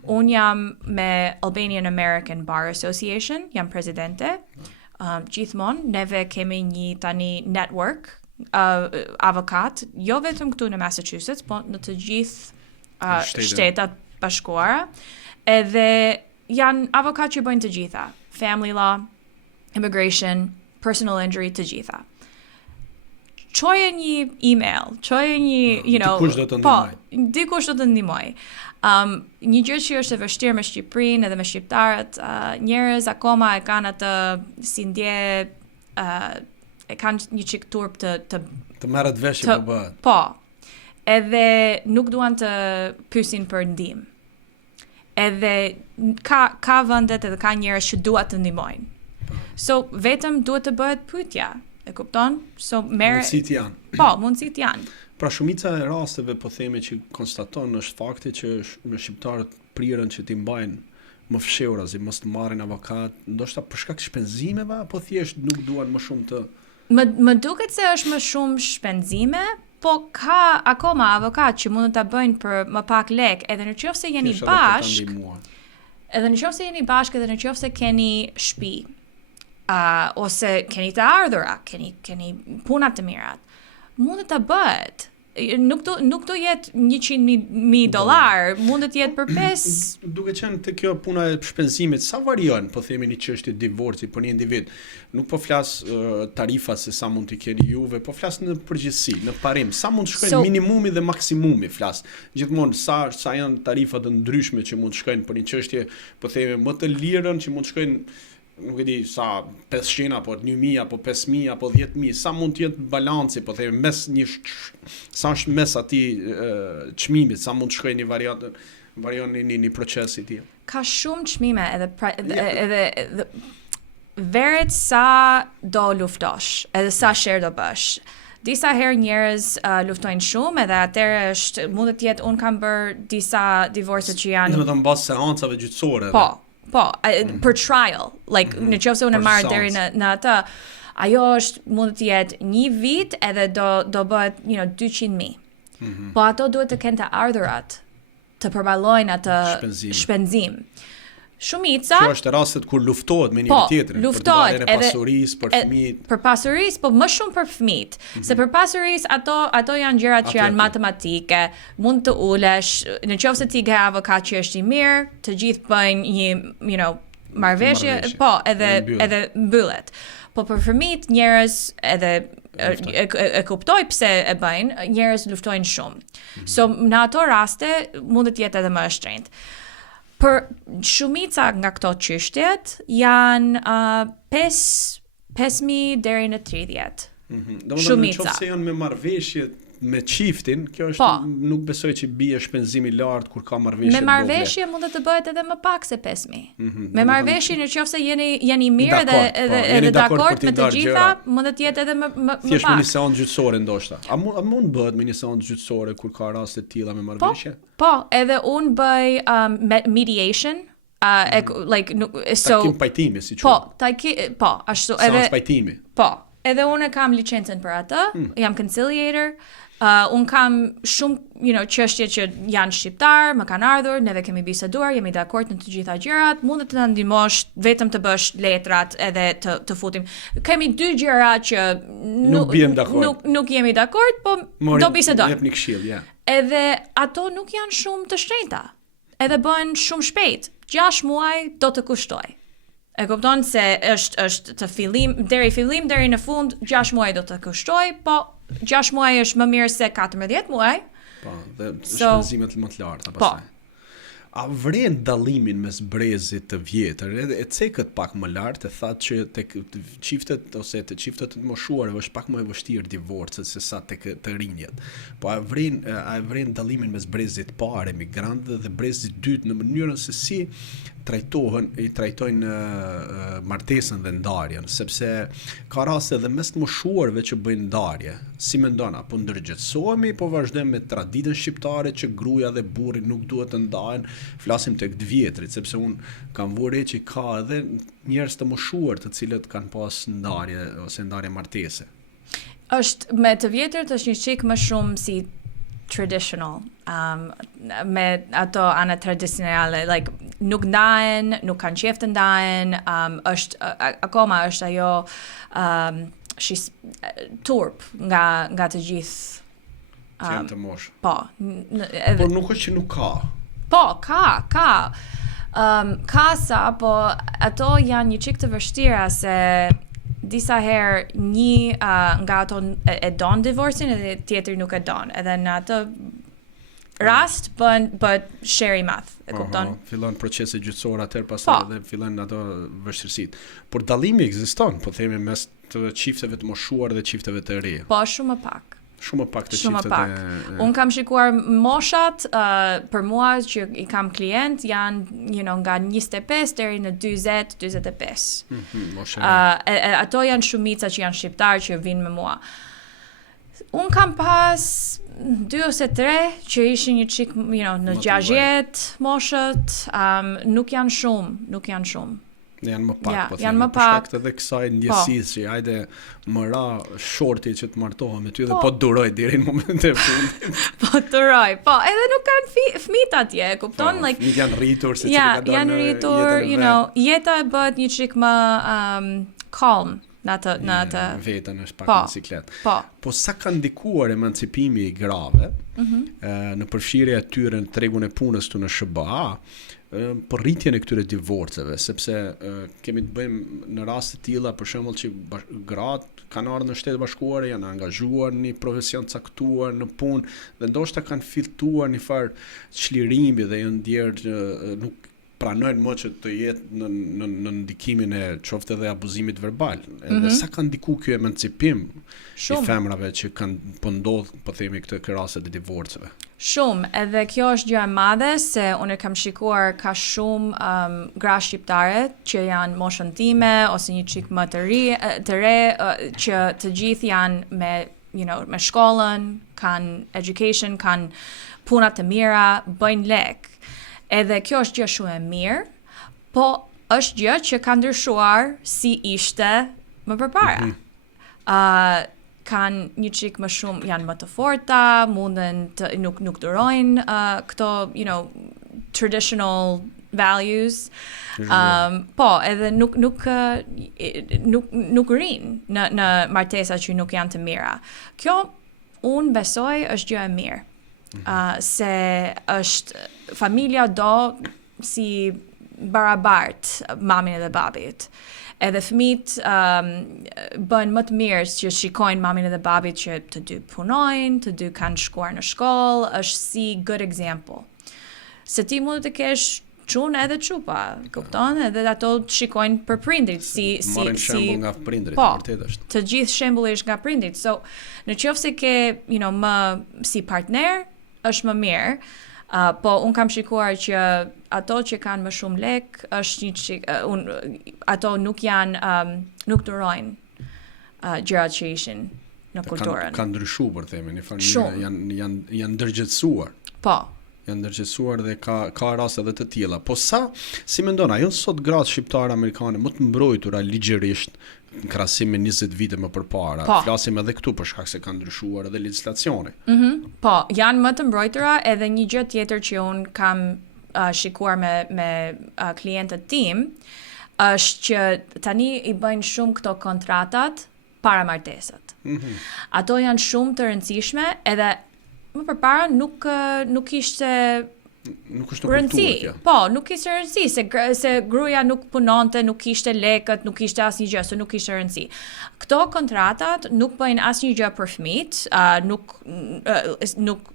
Unë jam me Albanian American Bar Association, jam presidente. Gjithmonë neve kemi një tani network avokat, jo vetëm këtu në Massachusetts, po në të gjithë shtetat bashkuara. Edhe janë avokat që bëjnë të gjitha. Family law, immigration, personal injury, të gjitha. Çoje një email, çoje një, dikush do të ndihmoj. Dikush do të ndihmoj. Një gjë që është e vështirë me Shqipërinë edhe me shqiptarët, njerëz akoma e kanë atë si ndje, e kanë një çik turp të merret vesh që po bëhet. Po. Edhe nuk duan të pyesin për ndihmë. Edhe ka vendet edhe ka njerëz që duan të ndihmojnë. So vetëm duhet të bëhet pyetja. E kupton? So mundësit janë. Po, mundësit janë. Pra shumica e rasteve po themi që konstaton është fakti që me shqiptarët prirën që t'i mbajnë më fshehura, si mos të marrin avokat, ndoshta për shkak të shpenzimeve apo thjesht nuk duan më shumë të. Më duket se është më shumë shpenzime, po ka akoma avokat që mund ta bëjnë për më pak lek, edhe nëse jeni bashk. Edhe nëse jeni bashk, edhe nëse keni shtëpi. Ose keni të ardhura, keni punat të mirat. Mund të bëhet. Nuk do jetë $100,000, mund të jetë për 5. Duke qenë të kjo puna e shpenzimit, sa varion, po themi një çështje divorci për një individ. Nuk po flas tarifat se sa mund t'i keni juve, po flas në përgjithësi, në parim, sa mund të shkojnë minimumi dhe maksimumi flas. Gjithmonë sa janë tarifat të ndryshme që mund të shkojnë për një çështje, po themi më të lirën që mund të shkojnë nuk e di sa 500 apo 1.000 apo 5.000 apo 10.000, sa mund të jetë balanci, po themi mes sa është mes atij çmimit, sa mund të shkojë një varion një proces i tillë. Ka shumë çmime edhe veret sa do luftosh, edhe sa share do bësh. Disa herë njerëz luftojnë shumë, edhe atëherë mund të jetë unë kam bërë disa divorce që janë. Domethënë mbas seancave gjyqësore. Po, per trial, në qoftë se unë marr deri në atë, ajo mund të jetë 1 vit edhe do bëhet, 200.000. Po ato duhet të kenë të ardhurat të përballojnë atë shpenzim. Shumica. Kjo është rastet kur luftohet me njëri tjetrin, për të marrjen e pasurisë, për fëmijët. Për pasurisë, po më shumë për fëmijët. Se për pasurisë ato janë gjërat që janë matematike, mund të ulesh, nëse ti ke avokat që është i mirë, të gjithë bëjnë një, marrëveshje, po, edhe mbyllet. Po për fëmijët njerëz edhe e kuptoj pse e bëjnë, njerëz luftojnë shumë. So në ato raste mund të jetë edhe më e shtrenjtë. Për shumica nga këto çështjet janë 5.000 deri në 30. Shumica. Nëse janë me marrëveshje me çiftin, kjo është nuk besoj që bie shpenzimi i lartë kur ka marrëveshje. Me marrëveshje mund të bëhet edhe më pak se 5.000. Me marrëveshje nëse jeni mirë edhe dakord me të gjitha, mund të jetë edhe më pak. Thjesht me një seancë gjyqësore ndoshta. A mund bëhet me një seancë gjyqësore kur ka raste të tilla me marrëveshje? Po, edhe unë bëj mediation. Takim pajtimi, si quhet. Po, ashtu edhe seancë pajtimi. Po, edhe unë kam licencën për atë, jam conciliator. Unë kam shumë, çështje që janë shqiptar, më kanë ardhur, neve kemi biseduar, jemi dakord në të gjitha gjërat, mund të na ndihmosh vetëm të bësh letrat edhe të futim. Kemi 2 gjëra që nuk jemi dakord, po do bisedojmë. Jep një këshill, ja. Edhe ato nuk janë shumë të shtrenjta. Edhe bëhen shumë shpejt. 6 muaj do të kushtoj. E kupton se është të fillim deri në fund 6 muaj do të kushtoj, po 6 muaj është më mirë se 14 muaj. Po, dhe shpenzimet më të larta pastaj. A vren dallimin mes brezit të vjetër, e cekët pak më lart, e thatë që tek çiftet ose të çiftet të moshuarve është pak më e vështirë divorcet se sa tek të rinjët. Po a vren dallimin mes brezit parë, emigrantëve dhe brezit dytë në mënyrën se si trajtojnë martesën dhe ndarjen, sepse ka raste edhe mes të moshuarve që bëjnë ndarje. Si mendon, apo ndërgjetësohemi, po vazhdojmë me traditën shqiptare që gruaja dhe burri nuk duhet të ndahen, flasim tek të vjetrit, sepse un kam vënë që ka edhe njerëz të moshuar të cilët kanë pas ndarje ose ndarje martese. Është me të vjetërt është një çik më shumë si traditional, me ato ana tradicionale, like nuk ndahen, nuk kanë qef të ndahen, është akoma është ajo turp nga të gjithë Që janë të mosh. po. Por nuk është që nuk ka. Po, ka. Ka po ato janë një çik të vështira se disa herë një nga ato e don divorcin edhe tjetri nuk e don. Edhe në atë rast bën sheri math, e kupton? Fillon procesi gjyqësor atëherë pastaj edhe fillojnë ato vështirësitë. Por dallimi ekziston, po themi mes të çifteve të moshuar dhe çifteve të re. Po, shumë më pak. Shumë pak të çiftet. Unë kam shikuar moshat për mua që i kam klient janë nga 25 deri në 40-45. Ato janë shumica që janë shqiptar që vinë me mua. Unë kam pas 2 ose 3 që ishin një çik, në 60 moshët, nuk janë shumë. Janë më pak, po janë më pak. Për shkak të dhe kësaj ndjesisë që hajde më ra shorti që të martohem me ty dhe po duroj deri në momentin e fundit. Po duroj, edhe nuk kanë fëmijë atje, kupton? Like janë rritur se çka ka janë rritur, jeta e bëhet një çik më calm në atë vetën është pak në siklet. Po sa ka ndikuar emancipimi i grave në përfshirje e tyre në tregun e punës këtu në SBA, për rritjen e këtyre divorceve, sepse kemi të bëjmë në raste të tilla, për shembull që gratë kanë ardhur në Shtetet Bashkuara, janë angazhuar në një profesion caktuar në punë dhe ndoshta kanë filtuar një farë çlirimi dhe janë ndjerë nuk pranojnë më që të jetë në ndikimin e qoftë edhe abuzimit verbal. Edhe sa ka ndiku ky emancipim i femrave që kanë po ndodh, po themi këtë raste të divorceve. Shumë, edhe kjo është gjë e madhe se unë kam shikuar ka shumë gra shqiptare që janë moshën time ose një çik më të re që të gjithë janë me shkollën, kanë education, kanë puna të mira, bëjnë lek. Edhe kjo është gjë shumë e mirë, po është gjë që ka ndryshuar si ishte më përpara. Kanë një çik më shumë, janë më të forta, munden të nuk durojnë këto, traditional values. Po, edhe nuk rrinë në martesa që nuk janë të mira. Kjo unë besoj është gjë e mirë. Se është familja do si barabart mamin edhe babit. Edhe fëmijët bën më të mirë që shikojnë mamin edhe babit që të dy punojnë, të dy kanë shkuar në shkollë, është si good example. Se ti mund të kesh çun edhe çupa, kupton? Edhe ato shikojnë për prindrit si marrin shembull nga prindrit, vërtet është. Të gjithë shembullisht nga prindrit. So, nëse ke, më si partner, është më mirë. Po unë kam shikuar që ato që kanë më shumë lek është një çik ato nuk durojnë gjërat që ishin në kulturën. Kanë ndryshuar, për themi, në fakt janë ndërgjegjësuar. Po. Janë ndërgjegjësuar dhe ka raste edhe të tilla. Po si mendon ajo sot gratë shqiptare amerikane më të mbrojtura ligjërisht në krahasim me 20 vite më përpara. Flasim edhe këtu për shkak se ka ndryshuar edhe legjislacioni. Po, janë më të mbrojtura, edhe një gjë tjetër që un kam shikuar me klientët tim është që tani i bëjnë shumë këto kontratat para martesat. Ato janë shumë të rëndësishme, edhe më përpara nuk ishte nuk është në kulturë. Po, nuk ishte rëndësi, se gruaja nuk punonte, nuk ishte lekët, nuk ishte asnjë gjë, se nuk ishte rëndësi. Këto kontratat nuk bëjnë asnjë gjë për fëmijët, nuk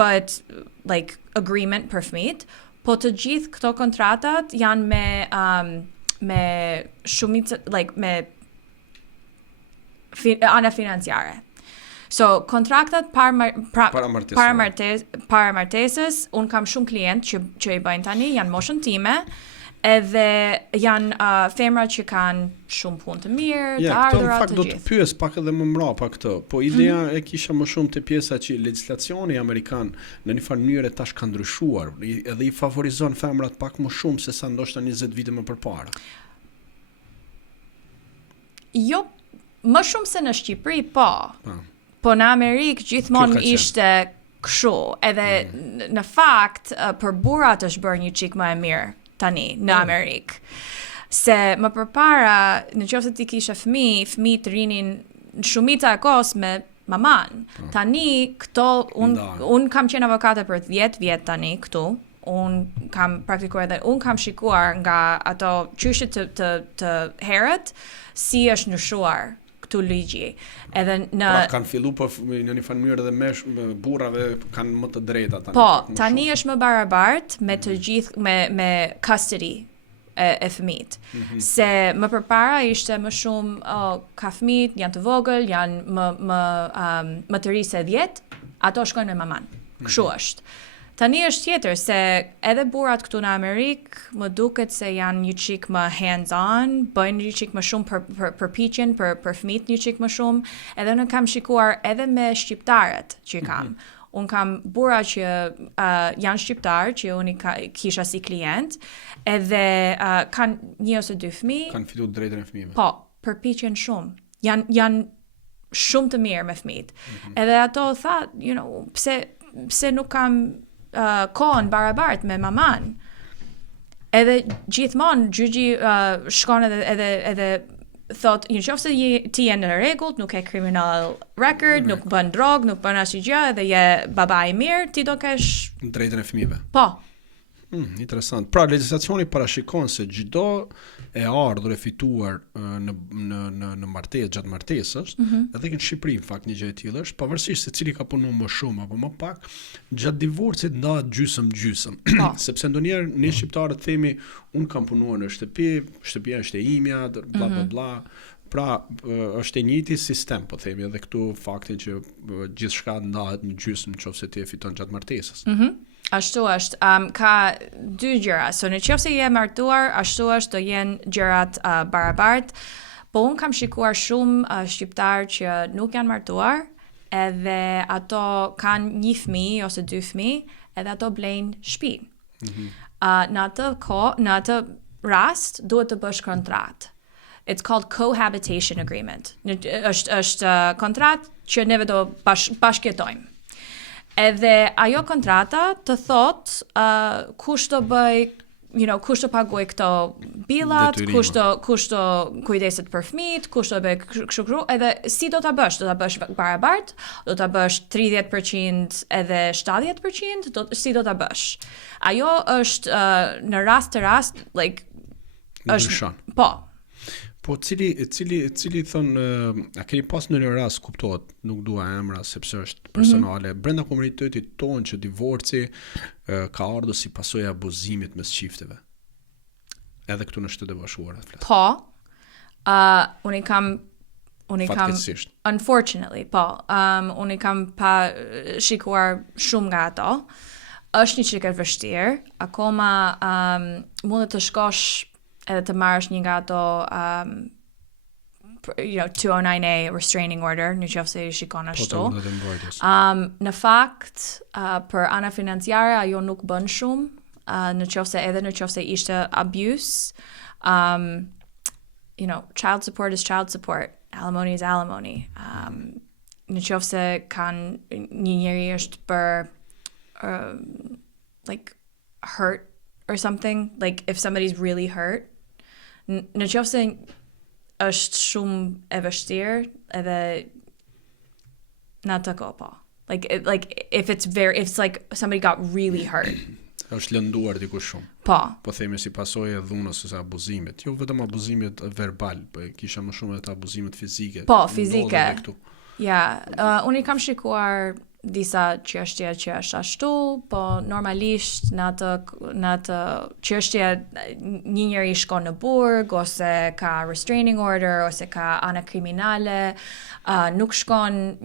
bëhet like agreement për fëmijët, po të gjithë këto kontratat janë me shumicë, like, me ana financiare. So, kontraktat para martesës, unë kam shumë klient që i bëjnë tani, janë moshën time, edhe janë femra që kanë shumë punë të mirë, të ardhurat të gjithë. Këto në fakt do të pyes pak edhe më mbrapa këtë, po ideja e kisha më shumë te pjesa që legjislacioni amerikan në një farë mënyrë tash ka ndryshuar, edhe i favorizon femrat pak më shumë se sa ndoshta 20 vite më përpara. Jo, më shumë se në Shqipëri, po në Amerikë gjithmonë ishte kështu, edhe në fakt për burrat është bërë një çik më e mirë tani në Amerikë. Se më përpara, nëse ti kishe fëmijë të rinin në shumica e kohës me maman. Tani këto un kam qenë avokate për 10 vjet tani këtu. Un kam praktikuar dhe un kam shikuar nga ato çështjet të herët si është ndryshuar këtu ligji. Edhe pra kanë filluar po në një mënyrë edhe burrave kanë më të drejta tani. Po, tani është më barabart me të gjithë me custody e fëmijët. Se më përpara ishte më shumë ka fëmijët janë të vogël, janë më të ri se 10, ato shkojnë me maman. Kështu është. Tani është tjetër, se edhe burrat këtu në Amerikë më duket se janë një çik më hands-on, bëjnë një çik më shumë përpiqjen për fëmijët një çik më shumë, edhe unë kam shikuar edhe me shqiptarët që kam. Unë kam burra që janë shqiptar, që unë kisha si klient, edhe kanë 1 ose 2 fëmijë. Kanë fitur drejtën e fëmijëve. Po, përpiqen shumë. Janë shumë të mirë me fëmijët. Edhe ato tha, pse nuk kam kohën barabart me maman. Edhe gjithmonë gjyqi shkon edhe thot, nëse ti je në rregull, nuk ke criminal record, nuk bën drog, nuk bën asgjë gjë, edhe je baba i mirë, ti do kesh drejtën e fëmijëve. Po. Interesant. Pra legjislacioni parashikon se çdo e ardhur e fituar në martesë gjatë martesës, edhe në Shqipëri në fakt një gjë e tillë është, pavarësisht se cili ka punuar më shumë apo më pak, gjatë divorcit ndahet gjysëm. Sepse ndonjëherë ne shqiptarët themi un kam punuar në shtëpi, shtëpia është e imja, bla bla bla. Pra është e njëjti sistem, po themi, edhe këtu faktin që gjithçka ndahet në gjysmë nëse ti e fiton gjatë martesës. Ashtu është, ka 2 gjëra, so nëse je martuar, ashtu është do jenë gjërat barabart, po unë kam shikuar shumë shqiptar që nuk janë martuar, edhe ato kanë 1 fëmijë ose 2 fëmijë, edhe ato blejnë shtëpi. Në atë rast, duhet të bësh kontratë. It's called cohabitation agreement. Është kontratë që neve do bashkëjetojmë. Edhe ajo kontrata të thot kush do bëj, kush do paguaj këto billat, kush do kujdeset për fëmijët, kush do bëj kështu, edhe si do ta bësh barabart, do ta bësh 30% edhe 70%, si do ta bësh. Ajo është në rast të rast, like është po. Po cili thon a keni pas në një rast kuptohet, nuk dua emra sepse është personale, brenda komunitetit tonë që divorci ka ardhur si pasojë e abuzimit mes çifteve. Edhe këtu në Shtetet e Bashkuara flas. Po. Unë kam unfortunately, po. Unë kam pa shikuar shumë nga ato. Është një çike vështirë, akoma mund të shkosh edhe të marrësh një nga ato 209A restraining order, nëse i shikon ashtu. Në fakt, për ana financiare ajo nuk bën shumë, nëse ishte abuse, child support is child support, alimony is alimony. Nëse kanë një njeri është për like hurt or something, like if somebody's really hurt, nëse është shumë e vështirë edhe në atë kohë po. Like if it's like somebody got really hurt. Është lënduar dikush shumë. Po. Po themi si pasojë e dhunës ose abuzimit. Jo vetëm abuzimit verbal, po kisha më shumë edhe abuzimet fizike. Po, fizike. Ja, unë kam shikuar disa çështje që është ashtu, po normalisht në atë çështje një njeri shkon në burg ose ka restraining order ose ka ana kriminale, nuk shkon,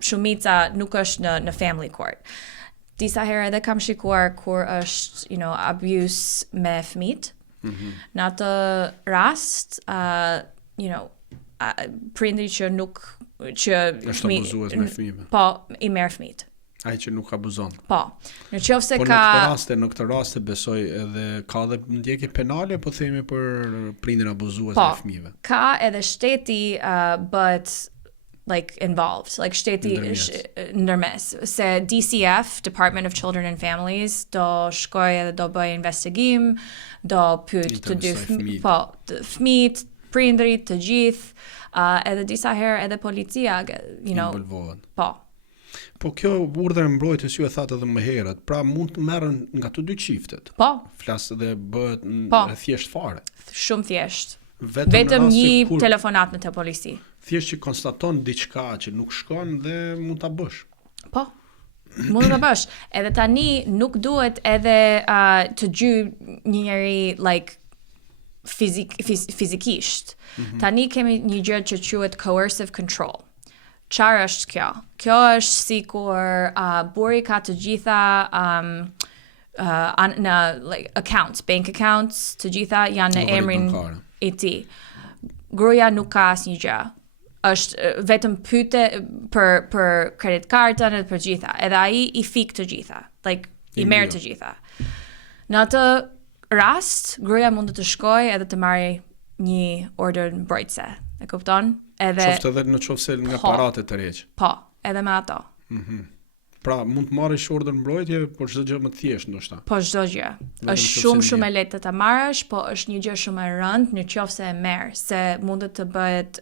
shumica nuk është në family court. Disa herë edhe kam shikuar kur është, abuse me fëmijët. Në atë rast, prindri që nuk që është abuzues me fëmijë. Po, i merr fëmijët. Ai që nuk abuzon. Po. Nëse po ka në këtë raste besoj edhe ka edhe ndjekje penale, po themi për prindin abuzues me fëmijëve. Ka edhe shteti but like involved, like shteti ndërmes. Se DCF, Department of Children and Families, do shkoj edhe do bëj investigim, do pyet të dy fëmijët, prindrit, të gjithë, edhe disa herë edhe policia, involvohet. Po kjo urdhër mbrojtjes ju e thatë edhe më herët, pra mund të merren nga të dy çiftet. Po. Flas dhe bëhet thjesht fare. Shumë thjesht. Vetëm një telefonat në të polici. Thjesht që konstaton diçka që nuk shkon dhe mund ta bësh. Po. Mund ta bësh. Edhe tani nuk duhet edhe të gjy një njeri like fizikisht. Tani kemi një gjë që quhet coercive control. Çfarë është kjo? Kjo është sikur burri ka të gjitha në like accounts, bank accounts, të gjitha janë në emrin e tij. Gruaja nuk ka asnjë gjë. Është vetëm pyete për credit cardën dhe për gjitha. Edhe ai i fik të gjitha. Like i merr të gjitha. Në atë rast, gruaja mund të shkojë edhe të marrë një order mbrojtëse. E kupton? Qoftë edhe në qoftë se nga paratë të rreq. Po, edhe me ato. Pra mund të marrësh urdhër mbrojtje, por çdo gjë më thjesht ndoshta. Po çdo gjë. Është shumë e lehtë ta marrësh, po është një gjë shumë e rëndë nëse e merr, se mund të bëhet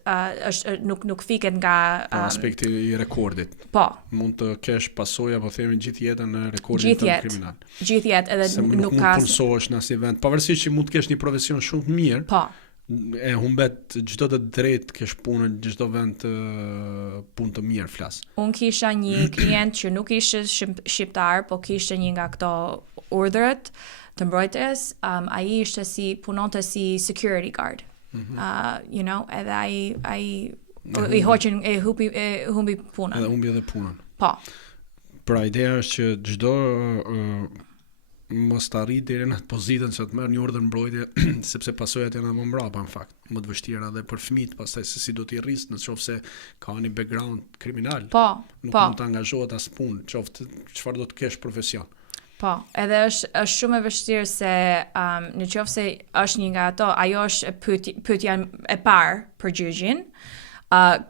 nuk fiket nga aspekti i rekordit. Po. Mund të kesh pasoja, po themi gjithë jetën në rekordin tënd kriminal. Gjithë jetë edhe nuk ka punësohesh në asnjë vend, pavarësisht që mund të kesh një profesion shumë të mirë. Po. E humbet çdo të drejtë kesh punën në çdo vend punë të mirë flas. Unë kisha një klient që nuk ishte shqiptar, po kishte një nga këto urdhrat të mbrojtjes, ai ishte punonte si security guard. Edhe ai i hoqën humbi punën. Edhe humbi edhe punën. Po. Pra ideja është që çdo mos të arrit deri në atë pozitën që të merr një urdhër mbrojtje, sepse pasojat janë më mbrapa në fakt, më të vështira edhe për fëmijët, pastaj se si do t'i rrisë nëse ka një background kriminal. Po, nuk mund të angazhohet as punë, qoftë çfarë do të kesh profesion. Po, edhe është shumë e vështirë se nëse është një nga ato, ajo është pyetja e parë për gjyqin,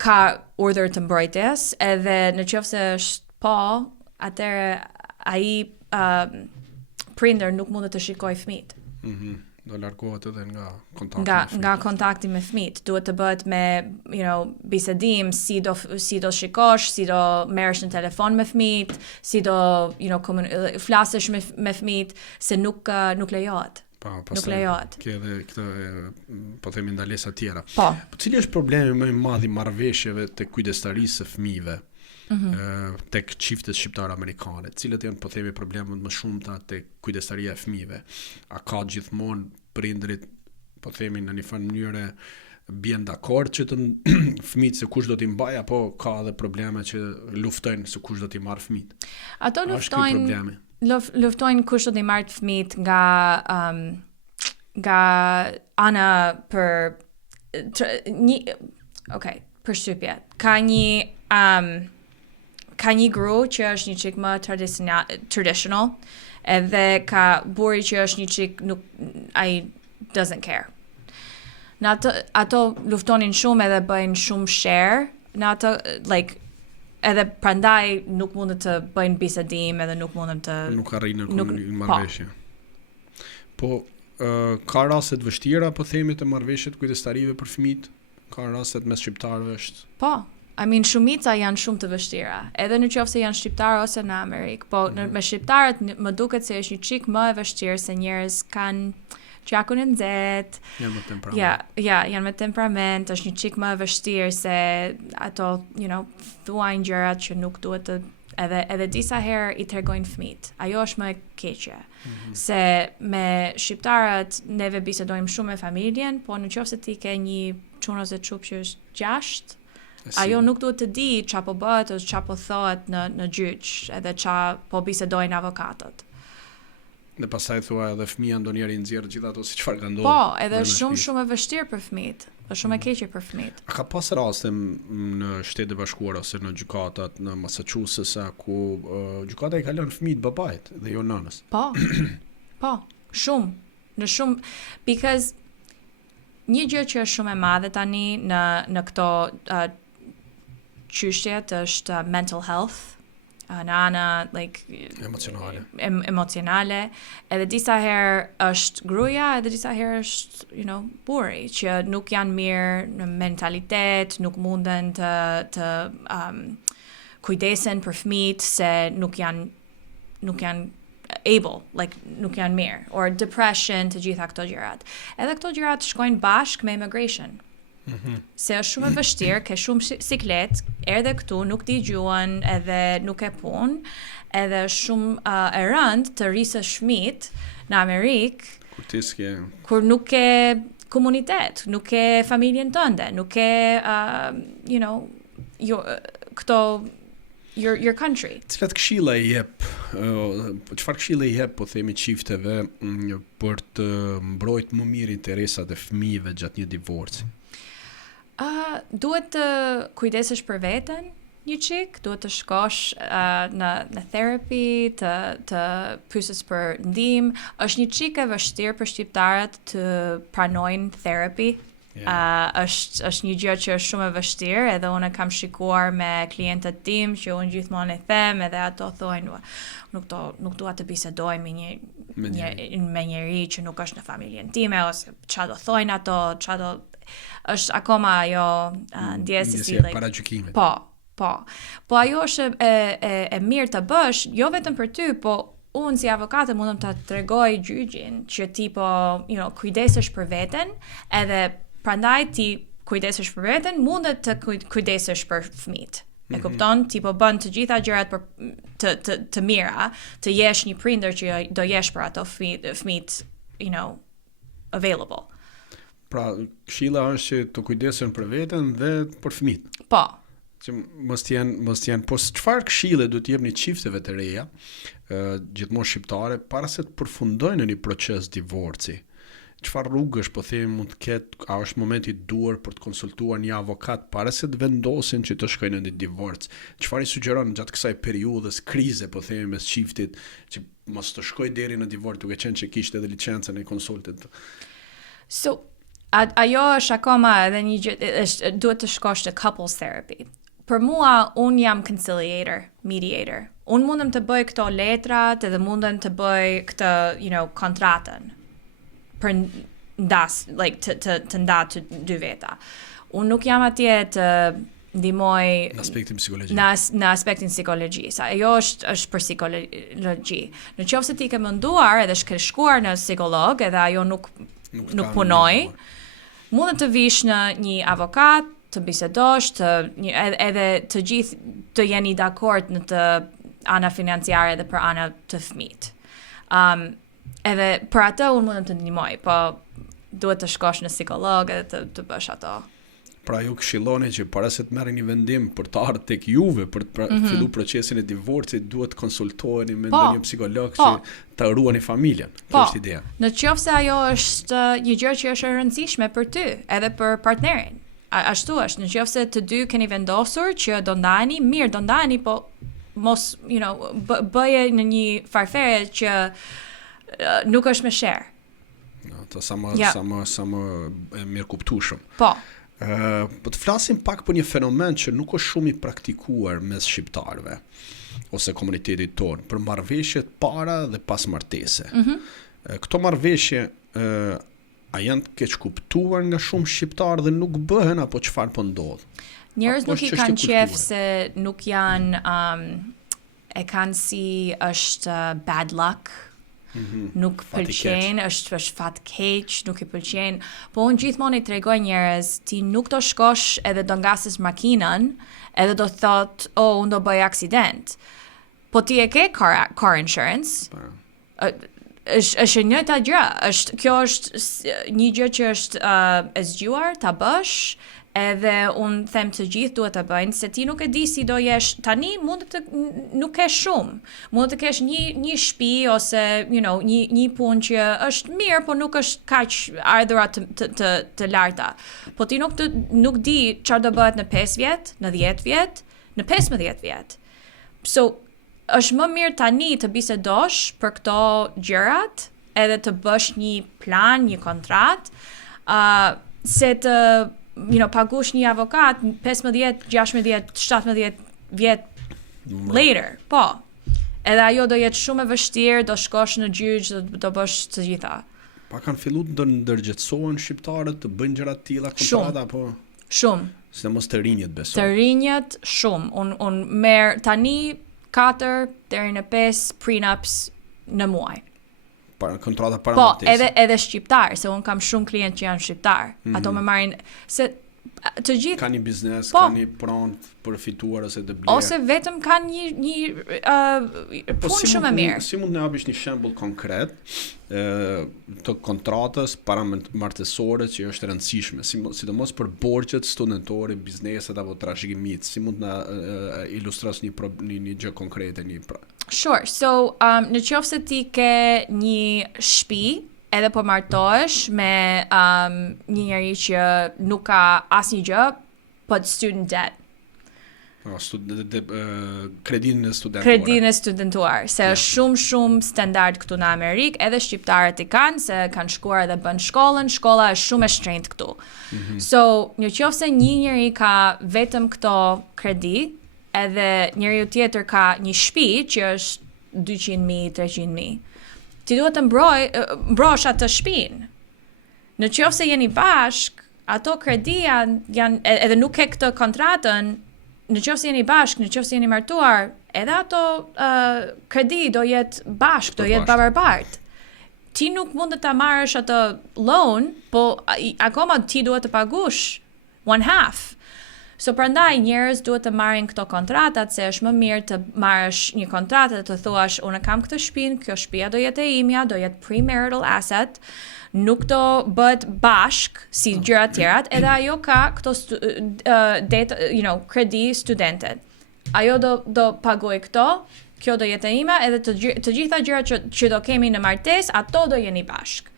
ka urdhër të mbrojtjes, edhe nëse është po, atëherë ai prinder nuk mund të shikoj fëmijët. Do largohet edhe nga kontakti me fëmijët. Duhet të bëhet me, bisedim, si do shikosh, si do merresh në telefon me fëmijët, si do, flasësh me fëmijët, se nuk lejohet. Nuk lejohet. Ke edhe këtë, po themi ndalesa tjera. Po. Cili është problemi më i madh i marrëveshjeve të kujdestarisë së fëmijëve? Tek çiftet shqiptare amerikane, cilët janë po themi problemet më shumta tek kujdestaria e fëmijëve. A ka gjithmonë prindrit, po themi në një farë mënyrë bien dakord që të fëmijët se kush do t'i mbajë, apo ka edhe probleme që luftojnë se kush do t'i marrë fëmijët? Ato luftojnë kush do t'i marrë fëmijët nga ana për për shtypje. Ka një gru që është një çik më traditional, edhe ka burri që është një çik ai doesn't care. Në ato luftonin shumë edhe bëjnë shumë share, në ato edhe prandaj nuk mund të bëjnë bisedim edhe nuk mund të nuk arrin në marrëveshje. Po ka raste të vështira, po themi, të marrëveshjet kujdestarive për fëmijët? Ka raste mes shqiptarëve është? Po. Shumica janë shumë të vështira, edhe në qoftë se janë shqiptarë ose në Amerikë, po me shqiptarët më duket se është një çik më e vështirë se njerëz kanë gjakun e nxehtë. Janë me temperament. Janë me temperament, është një çik më e vështirë se ato, thuajnë gjërat që nuk duhet të Edhe disa herë i tregojnë fëmijët. Ajo është më e keqe. Se me shqiptarët neve bisedojmë shumë me familjen, po nëse ti ke një çun ose çup që është 6, ajo nuk duhet të di ç'a po bëhet ose ç'a po thohet në gjyq, edhe ç'a po bisedojnë avokatët. Dhe pastaj thua edhe fëmia ndonjëherë i nxjerr gjithë ato si çfarë ka ndodhur. Po, edhe shumë e vështirë për fëmijët. Është shumë e keqe për fëmijët. A ka pas raste në Shtetet e Bashkuara ose në gjykatat në Massachusetts ku gjykata i ka lënë fëmijët babait dhe jo nënës? Po, shumë. Në shumë, because një gjë që është shumë e madhe tani në këto çështjet është mental health, në ana emocionale, edhe disa herë është gruaja, edhe disa herë është, burri, që nuk janë mirë në mentalitet, nuk munden të kujdesen për fëmijët se nuk janë able, nuk janë mirë, or depression, të gjitha këto gjërat. Edhe këto gjërat shkojnë bashkë me immigration. Se është shumë e vështirë, ke shumë siklet, erdhe këtu, nuk di gjuhën, edhe nuk e punë, edhe shumë e rëndë të rrisësh fëmijët në Amerikë, kur nuk ke komunitet, nuk ke familjen tënde, nuk ke, këto your country. Çfarë këshilla i jep, po themi çifteve për të mbrojtur më mirë interesat e fëmijëve gjatë një divorci? Duhet të kujdesesh për veten një çik, duhet të shkosh në therapy, të pyesësh për ndihmë. Është një çik e vështirë për shqiptarët të pranojnë therapy. Është një gjë që është shumë e vështirë, edhe unë kam shikuar me klientët tim që unë gjithmonë e them, edhe ato thojnë nuk dua të bisedoj me njëri që nuk është në familjen time, ose çfarë do thojnë ato, është akoma ajo ndjesë si paragjykimit. Po ajo është e mirë të bësh, jo vetëm për ty, po unë si avokate mundem të tregoj gjyqin që ti kujdesesh për veten, edhe prandaj ti kujdesesh për veten, mundet të kujdesesh për fëmijët. E kupton, ti po bën të gjitha gjërat për të mira, të jesh një prindër që do jesh për ato fëmijët, available. Pra, këshilla është që të kujdesen për veten dhe për fëmijët. Po. Që mos janë, po çfarë këshille duhet të jepni çifteve të reja, gjithmonë shqiptare, para se të përfundojnë në një proces divorci? Çfarë rrugësh, po themi, mund të ketë, a është momenti i duhur për të konsultuar një avokat para se të vendosin që të shkojnë në një divorc? Çfarë i sugjeron gjatë kësaj periudhës krize, po themi, mes çiftit, që mos të shkojë deri në divorc, duke qenë që kishte edhe licencën e konsultit? Ajo është akoma edhe një gjë, duhet të shkosh të couples therapy. Për mua, unë jam conciliator, mediator. Unë mundem të bëj këto letrat, edhe mundem të bëj këtë, kontratën për të ndatë të dy veta. Unë nuk jam atje të ndihmoj në aspektin psikologji. Në aspektin psikologjisë. Ajo është për psikologji. Në qoftë se ti ke menduar edhe ke shkuar në psikolog, edhe ajo nuk punoj, mund të vish në një avokat, të bisedosh, edhe të gjithë të jeni dakord në të ana financiare dhe për ana të fëmijët. Edhe për atë unë mund të ndihmoj, po duhet të shkosh në psikolog edhe të bësh ato. Pra ju këshilloni që para se të merrni një vendim për të ardhur tek juve për të filluar procesin e divorcit, duhet të konsultoheni me ndonjë psikolog që ta ruani familjen. Kjo është ideja. Në qoftë se ajo është një gjë që është e rëndësishme për ty, edhe për partnerin. Ashtu është, në qoftë se të dy keni vendosur që do ndaheni, mirë do ndaheni, po mos, bëje në një farfere që nuk është me share. To sa më mirë kuptueshëm. Po të flasim pak për një fenomen që nuk është shumë i praktikuar mes shqiptarëve ose komunitetit tonë, për marrëveshjet para dhe pas martese. Këto marrëveshje a janë të keq kuptuar nga shumë shqiptarë dhe nuk bëhen, apo çfarë po ndodh? Njerëz nuk i kanë qef se nuk janë e kanë si është bad luck. Nuk pëlqen, është fat keq, nuk i pëlqen. Po unë gjithmonë i tregoj njerëz, ti nuk do shkosh edhe do ngasësh makinën, edhe do thot, unë do bëj aksident. po ti e ke car insurance, është një ta gjë, kjo është një gjë që është e zgjuar ta bësh, edhe unë them të gjithë duhet të bëjnë, se ti nuk e di si do jesh, tani mund të nuk kesh shumë, mund të kesh një shtëpi ose një punë që është mirë, po nuk është kaq ardhura të larta. Po ti nuk di çfarë do bëhet në 5 vjet, në 10 vjet, në 15 vjet. So është më mirë tani të bisedosh për këto gjërat, edhe të bësh një plan, një kontratë, se të pagush një avokat 15, 16, 17 vjet later, po. Edhe ajo do jetë shumë e vështirë, do shkosh në gjyq, do bësh të gjitha. Pa kanë filluar të ndërgjetësohen shqiptarët të bëjnë gjëra të tilla kontrata, po. Shumë. Se mos të rinjët besoj. Të rinjët shumë. Unë merr tani 4 deri në 5 prenups në muaj. Kontrata para po, martesë. edhe shqiptar, se unë kam shumë klient që janë shqiptar. Ato më marrin se të gjithë ka një biznes, ka një pronë për fituar ose të blerë. Ose vetëm kanë një punë shumë e mirë. Si mund të japësh një shembull konkret të kontratës paramartesore që është e rëndësishme, sidomos për borxhet studentore, bizneset apo trashëgimitë, si mund na ilustros një gjë konkrete, Sure. So, në qoftë se ti ke një shtëpi edhe po martohesh me një njeri që nuk ka asnjë gjë, po student debt. Kredinë studentuar. Kredinë studentuar, se është shumë standard këtu në Amerikë, edhe shqiptarët i kanë, se kanë shkuar dhe bën shkollën, shkolla është shumë e shtrenjtë këtu. So, në qoftë se një njeri ka vetëm këto kredi, edhe njeriu tjetër ka një shtëpi që është 200.000, 300.000. Ti duhet të mbrosh atë shtëpinë. Në qoftë se jeni bashk, ato kredi janë edhe nuk ke këtë kontratën, në qoftë se jeni bashk, në qoftë se jeni martuar, edhe ato kredi do jetë bashk, do jetë barabartë. Ti nuk mund të ta marrësh atë loan, po akoma ti duhet të pagush 1/2. So prandaj njerëz duhet të marrin këto kontratat, se është më mirë të marrësh një kontratë dhe të thuash unë kam këtë shtëpinë, kjo shtëpia do jetë e imja, do jetë premarital asset, nuk do bëhet bashk si gjëra tjera, edhe ajo ka këto kredi studentet. Ajo do pagoj këto, kjo do jetë e imja, edhe të gjitha gjërat që do kemi në martesë, ato do jeni bashk.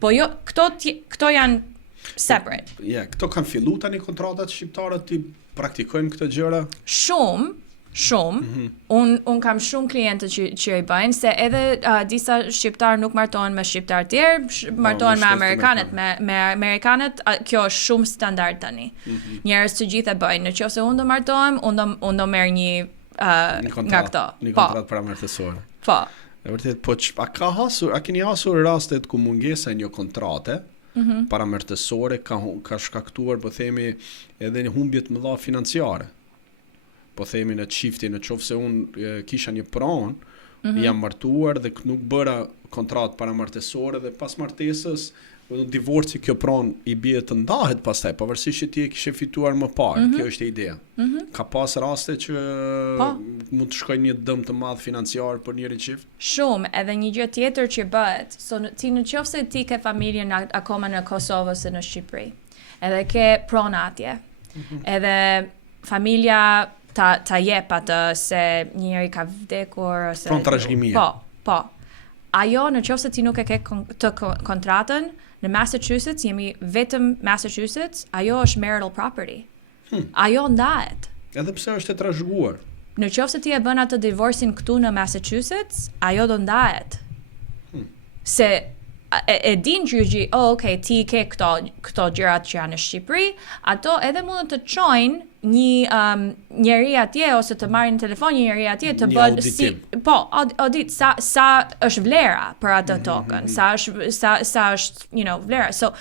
Po jo, këto janë separate. Këto kanë fillu tani kontratat shqiptarët ti praktikojnë këtë gjëra? Shumë. Unë kam shumë klientë që i bëjnë, se edhe disa shqiptarë nuk martohen me shqiptarë tjerë, martohen me amerikanët. Me amerikanët, kjo është shumë standard tani. Njerëz të gjithë e bëjnë. Nëse unë do martohem, unë do merr një nga këto. Një kontratë paramartesore. Po. E vërtet, po a keni hasur rastet ku mungesa e një kontrate paramartesore ka shkaktuar, po themi, edhe një humbje të mëdha financiare. Po themi në çifti, në qoftë se unë kisha një pronë, jam martuar dhe nuk bëra kontratë paramartesore dhe pas martesës, divorci, kjo pronë i bie të ndahet pastaj, pavarësisht që ti e kishe fituar më parë. Kjo është e ideja. Ka pas raste që mund të shkojnë një dëm të madh financiar për njëri çift? Shumë, edhe një gjë tjetër që bëhet, ti në qoftë se ti ke familjen akoma në Kosovë ose në Shqipëri, edhe ke pronë atje, edhe familja ta jep atë se njëri ka vdekur ose pronë trashëgimie. Po. Ajo në qoftë se ti nuk e ke të kontratën, në Massachusetts, jemi vetëm Massachusetts, ajo është marital property. Ajo ndahet. Edhe pse është e trashëguar. Në qoftë se ti e bën atë divorcin këtu në Massachusetts, ajo do ndahet. Se e din gjyqi, ti ke këto gjërat që janë në Shqipëri, ato edhe mund të çojnë një njeri atje ose të marrin në telefon një njeri atje të bëjë audit sa është vlera për atë tokën, sa është vlera. So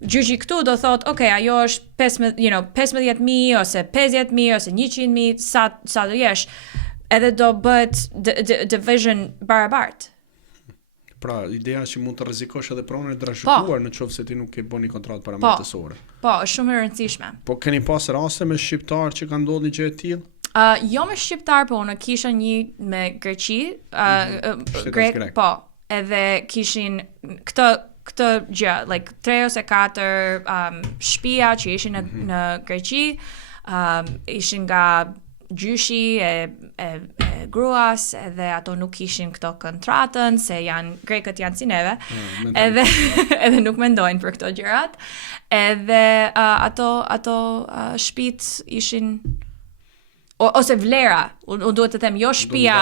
gjyqi këtu do thot, ajo është 15.000 ose 50.000 ose 100.000, sa do jesh, edhe do bëhet division barabartë. Pra, ideja që mund të rrezikosh edhe pronën e trashëguar në qoftë se ti nuk ke bën një kontratë paramartesore. Po, është shumë e rëndësishme. Po keni pas raste me shqiptar që kanë ndodhur një gjë e tillë? Jo me shqiptar, po unë kisha një me Greqi, grek, po, edhe kishin këtë gjë, like 3 ose 4 shtëpia që ishin në Greqi, ishin nga gjyshi e gruas, edhe ato nuk kishin këto kontratën, se grekët janë si neve, edhe nuk mendojnë për këto gjërat, edhe ato shtëpit ishin ose vlera, unë duhet të them jo shtëpia,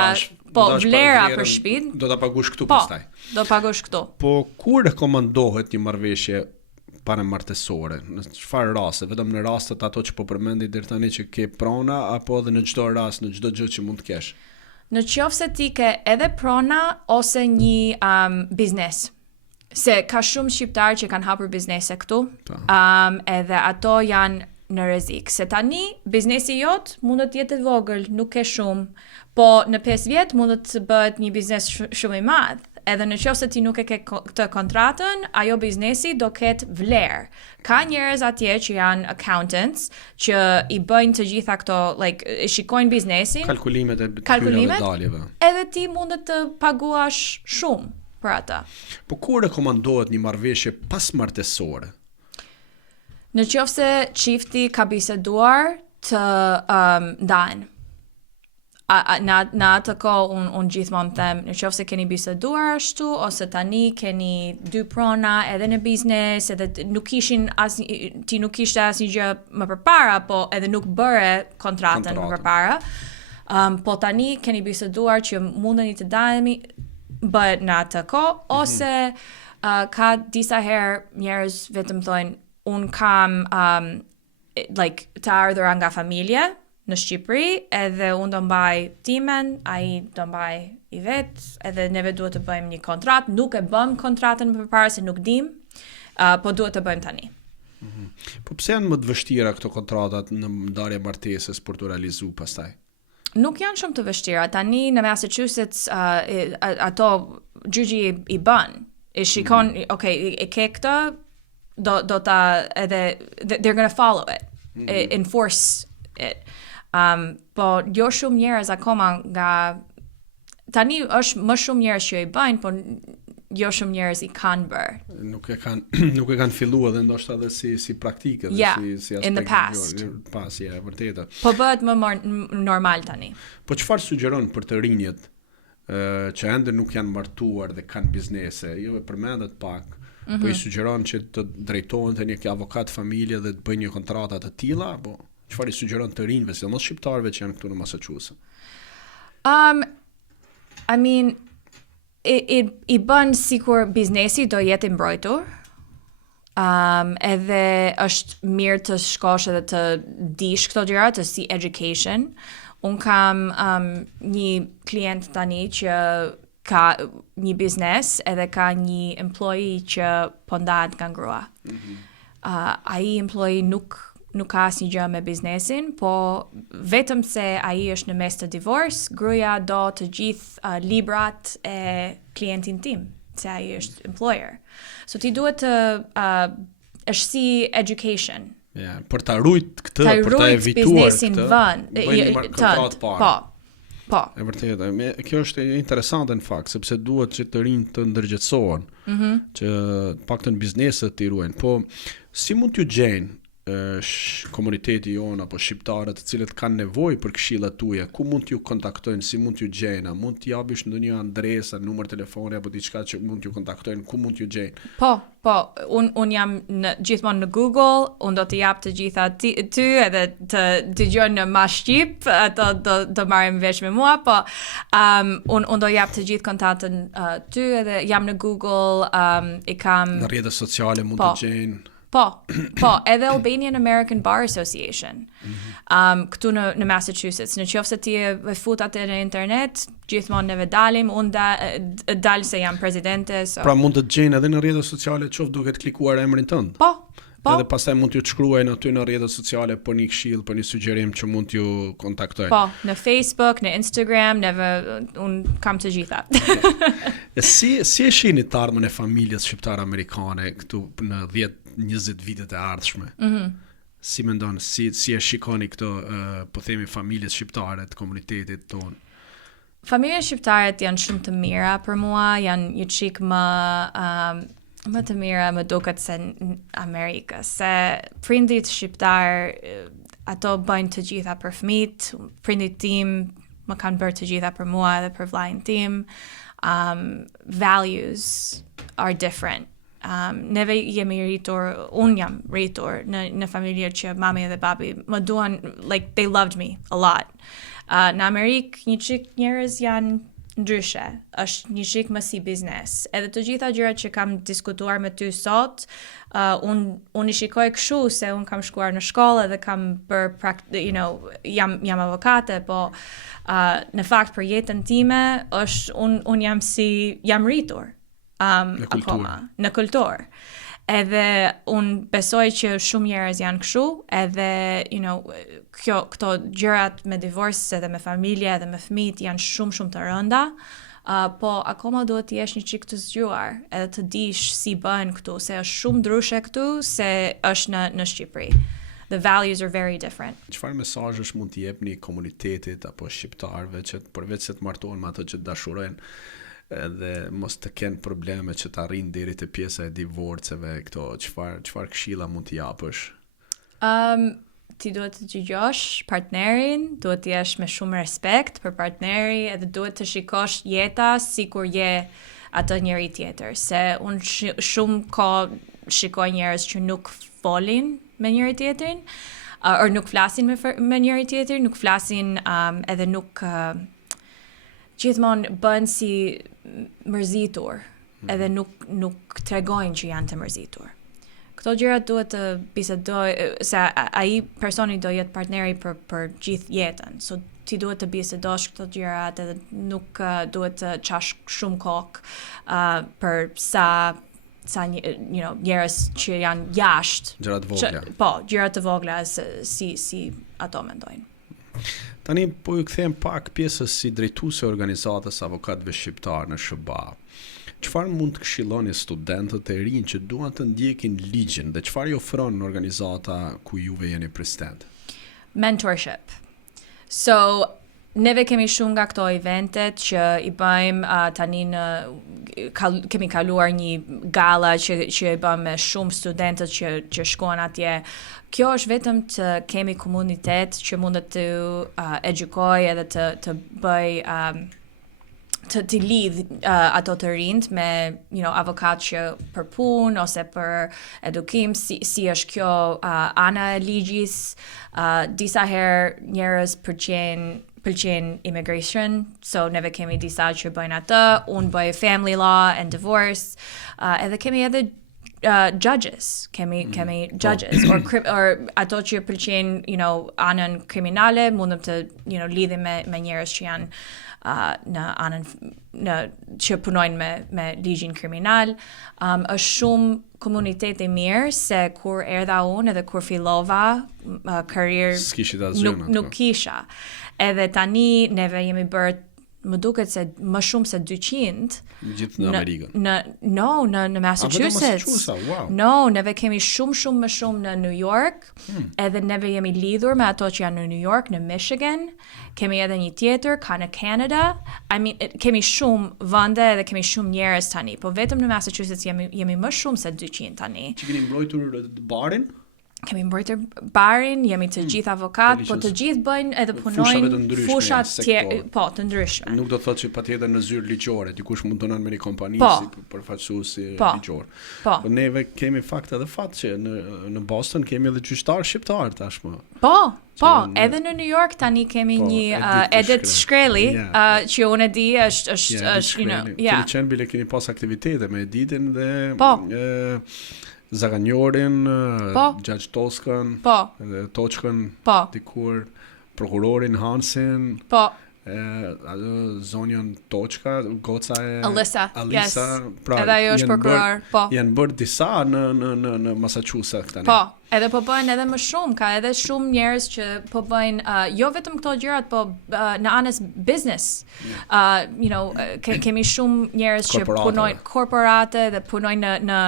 po vlera për shtëpin. Do ta paguash këtu pastaj. Do paguash këtu. Po kur rekomandohet një marrëveshje paramartesore? Në çfarë raste? Vetëm në rastet ato që po përmendi deri tani që ke prona, apo edhe në çdo rast, në çdo gjë që mund të kesh? Në qoftë se ti ke edhe prona ose një biznes. Se ka shumë shqiptarë që kanë hapur biznese këtu, edhe ato janë në rrezik. Se tani biznesi jot mund të jetë i vogël, nuk ke shumë, po në 5 vjet mund të bëhet një biznes shumë i madh. Edhe në qoftë se ti nuk e ke këtë kontratën, ajo biznesi do ketë vlerë. Ka njerëz atje që janë accountants, që i bëjnë të gjitha këto, like, shikojnë biznesin, kalkulimet e daljeve. Edhe ti mund të paguash shumë për ata. Po kur rekomandohet një marrëveshje pasmartesore? Në qoftë se çifti ka biseduar të ndahen. Në atë kohë unë gjithmonë them, në qoftë se keni biseduar ashtu, ose tani keni 2 prona edhe në biznes, edhe ti nuk kishte asnjë gjë më përpara, po edhe nuk bëre kontratën më përpara. Po tani keni biseduar që mundeni të dahemi, bëhet në atë kohë, ose ka disa herë njerëz vetëm thonë unë kam të ardhura nga familje në Shqipëri, edhe unë do mbaj timen, ai do mbaj i vet, edhe neve duhet të bëjmë një kontratë, nuk e bëm kontratën më përpara se nuk dim, po duhet të bëjmë tani. Po pse janë më të vështira këto kontratat në ndarje martesës për të realizu pastaj? Nuk janë shumë të vështira. Tani në Massachusetts ato gjyqi i bën. E shikon, e ke këtë, do ta edhe they're going to follow it, enforce it. Po jo shumë njerëz akoma nga tani është më shumë njerëz që i bëjnë, po jo shumë njerëz i kanë bërë. Nuk e kanë filluar edhe ndoshta edhe si praktikë, si in the past. Pas, vërtetë. Po bëhet më normal tani. Po çfarë sugjeron për të rinjët që ende nuk janë martuar dhe kanë biznese? Jo e përmendet pak. Po i sugjeron që të drejtohen te një avokat familje dhe të bëjnë një kontrata të tilla, apo çfarë i sugjeron të rinjve, sidomos shqiptarëve që janë këtu në Massachusetts? I mean, i bën sikur biznesi do jetë i mbrojtur. Edhe është mirë të shkosh edhe të dish këto gjëra, të si education. Unë kam një klient tani që ka një biznes, edhe ka një employee që po ndahet nga grua. Ai employee nuk ka asnjë gjë me biznesin, po vetëm se ai është në mes të divorce, gruaja do të gjithë librat e klientin tim, se ai është employer. So ti duhet të është si education. Për ta rujt këtë, për ta evituar këtë, bëjnë kontratë parë. Po. E vërtetë, kjo është interesante në fakt, sepse duhet që të rinj të ndërgjetësohen, që paktën bizneset të ruajnë. Po si mund t'ju gjejnë komuniteti jonë apo shqiptarët të cilët kanë nevojë për këshillat tuaja? Ku mund t'ju kontaktojnë, si mund t'ju gjejnë? Mund t'i japësh ndonjë adresë, numër telefoni apo diçka që mund t'ju kontaktojnë? Ku mund t'ju gjejnë? Po, un jam gjithmonë në Google, un do t'i jap të gjitha ty edhe të dëgjojnë në Ma Shqip, ato do marrin vesh me mua, po un do jap të gjithë kontaktën ty, edhe jam në Google, i kam në rrjetet sociale mund të gjejnë. Po, edhe Albanian American Bar Association, këtu në Massachusetts. Në qoftë se ti e fut atë në internet, gjithmonë neve dalim, unë dal se jam presidente. So. Pra mund të gjejnë edhe në rrjetet sociale, qoftë duke të klikuar emrin tënd. Po. Edhe pastaj mund t'ju shkruajnë aty në rrjetet sociale për një këshill, për një sugjerim që mund t'ju kontaktojnë. Po, në Facebook, në Instagram, unë kam të gjitha. Si e shihni të ardhmen e familjes shqiptare amerikane këtu në 10-20 vitet e ardhshme? Si mendon, si e shikoni këto, po themi familjet shqiptare të komunitetit tonë? Familjet shqiptare janë shumë të mira për mua, janë një çik më të mira më duket se në Amerikë, se prindit shqiptar ato bëjnë të gjitha për fëmijët, prindit tim më kanë bërë të gjitha për mua edhe për vllajin tim. Values are different. Neve jemi rritur, unë jam rritur në familje që mami dhe babi më duan, like they loved me a lot. Në Amerikë një çik njerëz janë ndryshe, është një çik më si biznes. Edhe të gjitha gjërat që kam diskutuar me ty sot, unë i shikoj kështu se unë kam shkuar në shkollë edhe kam bërë, jam avokate, po në fakt për jetën time është unë jam rritur akoma në kulturë. Edhe unë besoj që shumë njerëz janë kështu, edhe këto gjërat me divorce edhe me familje edhe me fëmijët janë shumë të rënda, po akoma duhet të jesh një çik të zgjuar edhe të dish si bëhen këtu, se është shumë ndryshe këtu se është në Shqipëri. The values are very different. Çfarë mesazhesh mund t'i jepni komunitetit apo shqiptarëve që përveç se të martohen me ato që dashurojnë, edhe mos të kenë probleme që të arrin deri te pjesa e divorceve, këto çfarë këshilla mund t'i japësh? Ti duhet të gjigjosh partnerin, duhet të jesh me shumë respekt për partneri, edhe duhet të shikosh jeta sikur je atë njëri tjetër, se unë shumë kohë shikoj njerëz që nuk folin me njëri tjetrin, or nuk flasin me njëri tjetrin, nuk flasin edhe nuk gjithmonë bën si mërzitur, edhe nuk tregojnë që janë të mërzitur. Këto gjërat duhet të bisedoj, se ai personi do jetë partneri për gjithë jetën. So ti duhet të bisedosh këto gjërat edhe nuk duhet të qash shumë kokë për sa njerëz që janë jashtë. Gjërat vogla. Po, gjërat të vogla si ato mendojnë. Tani po ju kthehem pak pjesës si drejtuese organizatës avokatëve shqiptar në SHBA. Çfarë mund të këshilloni studentët e rinj që duan të ndjekin ligjin dhe çfarë i ofron organizata ku juve jeni president? Mentorship. So, neve kemi shumë nga këto eventet që i bëjmë tani kemi kaluar një gala që i bëjmë me shumë studentët që shkojnë atje. Kjo është vetëm të kemi komunitet që mundet të edukoj edhe të bëj të lidh ato të rinjt me avokat që për punë ose për edukim, si është kjo ana e ligjis. Disa herë njerëz pëlqen immigration, so neve kemi disa që bëjnë atë, unë bëj family law and divorce, edhe kemi edhe judges, kemi judges, or ato që pëlqen, anën kriminale, mundëm të, lidhim me njerëz që janë në anën që punojnë me ligjin kriminal. Është shumë komunitet e mirë, se kur erdha unë edhe kur fillova karrierë nuk kisha. Edhe tani neve jemi bërë, më duket se më shumë se 200 gjithë në Amerikën. Në Massachusetts. Wow. No, neve kemi shumë më shumë në New York, edhe neve jemi lidhur me ato që janë në New York, në Michigan, kemi edhe një tjetër, ka në Canada. Kemi shumë vende edhe kemi shumë njerëz tani, po vetëm në Massachusetts jemi më shumë se 200 tani. Që keni mbrojtur barin? Kemi mbrojtur barin, jemi të gjithë avokat, po të gjithë bëjnë edhe punojnë fushat të ndryshme. Nuk do të thotë që patjetër në zyrë ligjore, dikush mund të punon me një kompani si përfaqësuesi ligjor. Po neve kemi fakt që në Boston kemi edhe gjyqtar shqiptar tashmë. Po, edhe në New York tani kemi një Edith Shkreli, që unë e di është keni qenë bile keni pas aktivitete me Edithin dhe Zaganjorin, Gjaq Toskën, Toçkën, dikur, prokurorin Hansin, zonjën Toçka, goca e Alisa, pra, edhe ajo është prokuror, janë bërë disa në Massachusetts tani. Edhe po bëjnë edhe më shumë, ka edhe shumë njerëz që po bëjnë jo vetëm këto gjërat, po në anës business. Kemi shumë njerëz që punojnë korporate dhe punojnë në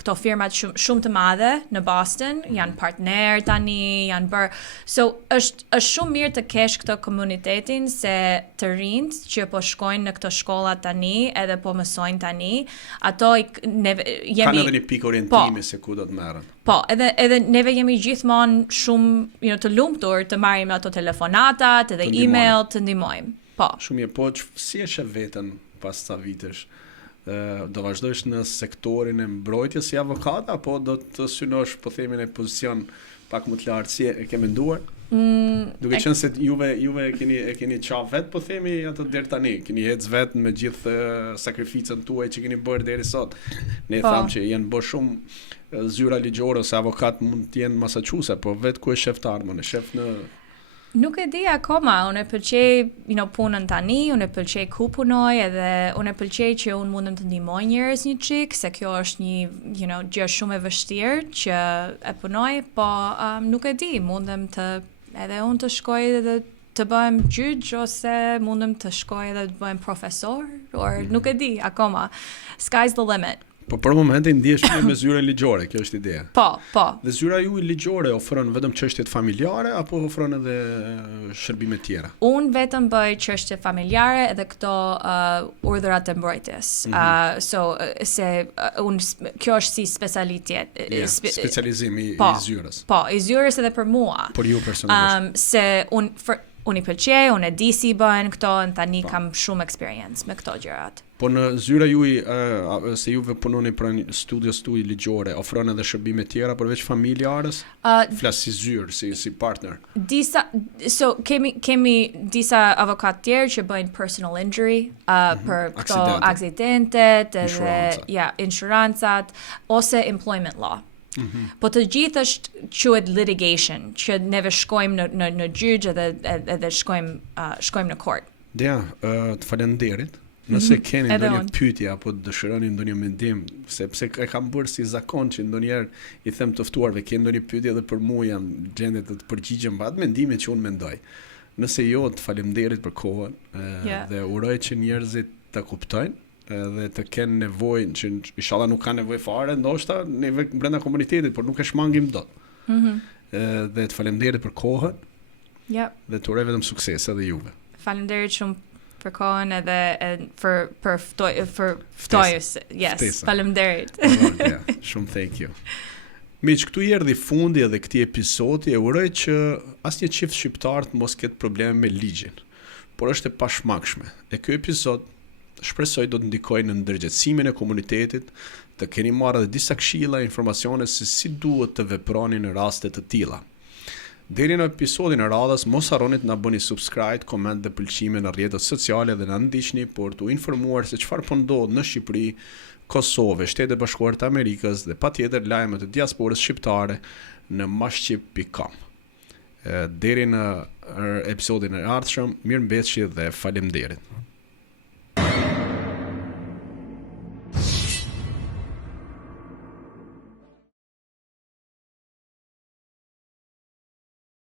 këto firmat shumë të madhe në Boston, janë partner tani, janë bërë. So është shumë mirë të kesh këtë komunitetin se të rinjt që po shkojnë në këto shkolla tani edhe po mësojnë tani, ato jemi kanë edhe një pikë orientimi se ku do të merren. Po, edhe neve jemi gjithmonë shumë të lumtur të marrim ato telefonatat, edhe email të ndihmojmë. Po. Shumë mirë, po si e sheh veten pas ca vitesh? Do vazhdojsh në sektorin e mbrojtjes si avokat apo do të synosh po themi në pozicion pak më të lartë, si e ke menduar? Duke qenë se juve e keni qaf vet, po themi ato deri tani, keni ec vet me gjithë sakrificën tuaj që keni bërë deri sot. Ne tham që janë bërë shumë zyra ligjore ose avokat mund të jenë Massachusetts, po vet ku e shef të armën, e shef në... Nuk e di akoma, unë e pëlqej punën tani, unë e pëlqej ku punoj edhe unë e pëlqej që unë mundem të ndihmoj njerëz një çik, se kjo është një gjë shumë e vështirë që e punoj, po nuk e di, mundem të edhe unë të shkoj edhe të bëhem gjyq ose mundem të shkoj edhe të bëhem profesor, nuk e di akoma. Sky's the limit. Po për momentin ndihesh me zyrën ligjore, kjo është ideja. Po. Dhe zyra ju ligjore ofron vetëm çështjet familjare apo ofron edhe shërbime tjera? Unë vetëm bëj çështje familjare edhe këto urdhërat e mbrojtjes. Kjo është si specialitet. Specializimi i zyrës. Po, i zyrës edhe për mua. Për ju personalisht. Se unë i pëlqej, unë e di si bëhen këto, tani kam shumë eksperiencë me këto gjërat. Po në zyra juaj, se juve punoni për një studios tuaj ligjore, ofron edhe shërbime tjera përveç familjarës? Flas si zyrë, si partner. Kemi disa avokat tjerë që bëjnë personal injury, për këto aksidentet, insurancat, ose employment law. Po të gjithë është quhet litigation, që neve shkojmë në gjyq edhe shkojmë në court. Dea, të falenderit. Nëse keni ndonjë pyetje apo dëshironi ndonjë mendim, sepse e kam bërë si zakon që ndonjëherë i them të ftuarve, ke ndonjë pyetje dhe për mua jam gjendje të përgjigjem mbas mendimit që unë mendoj. Nëse jo, të falenderit për kohën dhe uroj që njerëzit ta kuptojnë dhe të kenë nevojë, që inshallah nuk kanë nevojë fare, ndoshta neve brenda komunitetit, por nuk e shmangim dot. Dhe të falenderit për kohën. Dhe të uroj vetëm sukses edhe juve. Faleminderit shumë për kohën edhe për ftojës. Yes, faleminderit. Shumë thank you. Miq, këtu erdhi fundi edhe këtij episodi, e uroj që asnjë çift shqiptar të mos ketë probleme me ligjin, por është e pashmangshme. E ky episod shpresoj do të ndikojë në ndërgjegjësimin e komunitetit, të keni marrë edhe disa këshilla, informacione se si duhet të veproni në raste të tilla. Deri në episodin e radhës, mos harroni të na bëni subscribe, koment dhe pëlqime në rrjetet sociale dhe na ndiqni për t'u informuar se çfarë po ndodh në Shqipëri, Kosovë, Shtetet e Bashkuara të Amerikës dhe patjetër lajme të diasporës shqiptare në mashqip.com. Deri në episodin e ardhshëm, mirëmbëjtje dhe faleminderit.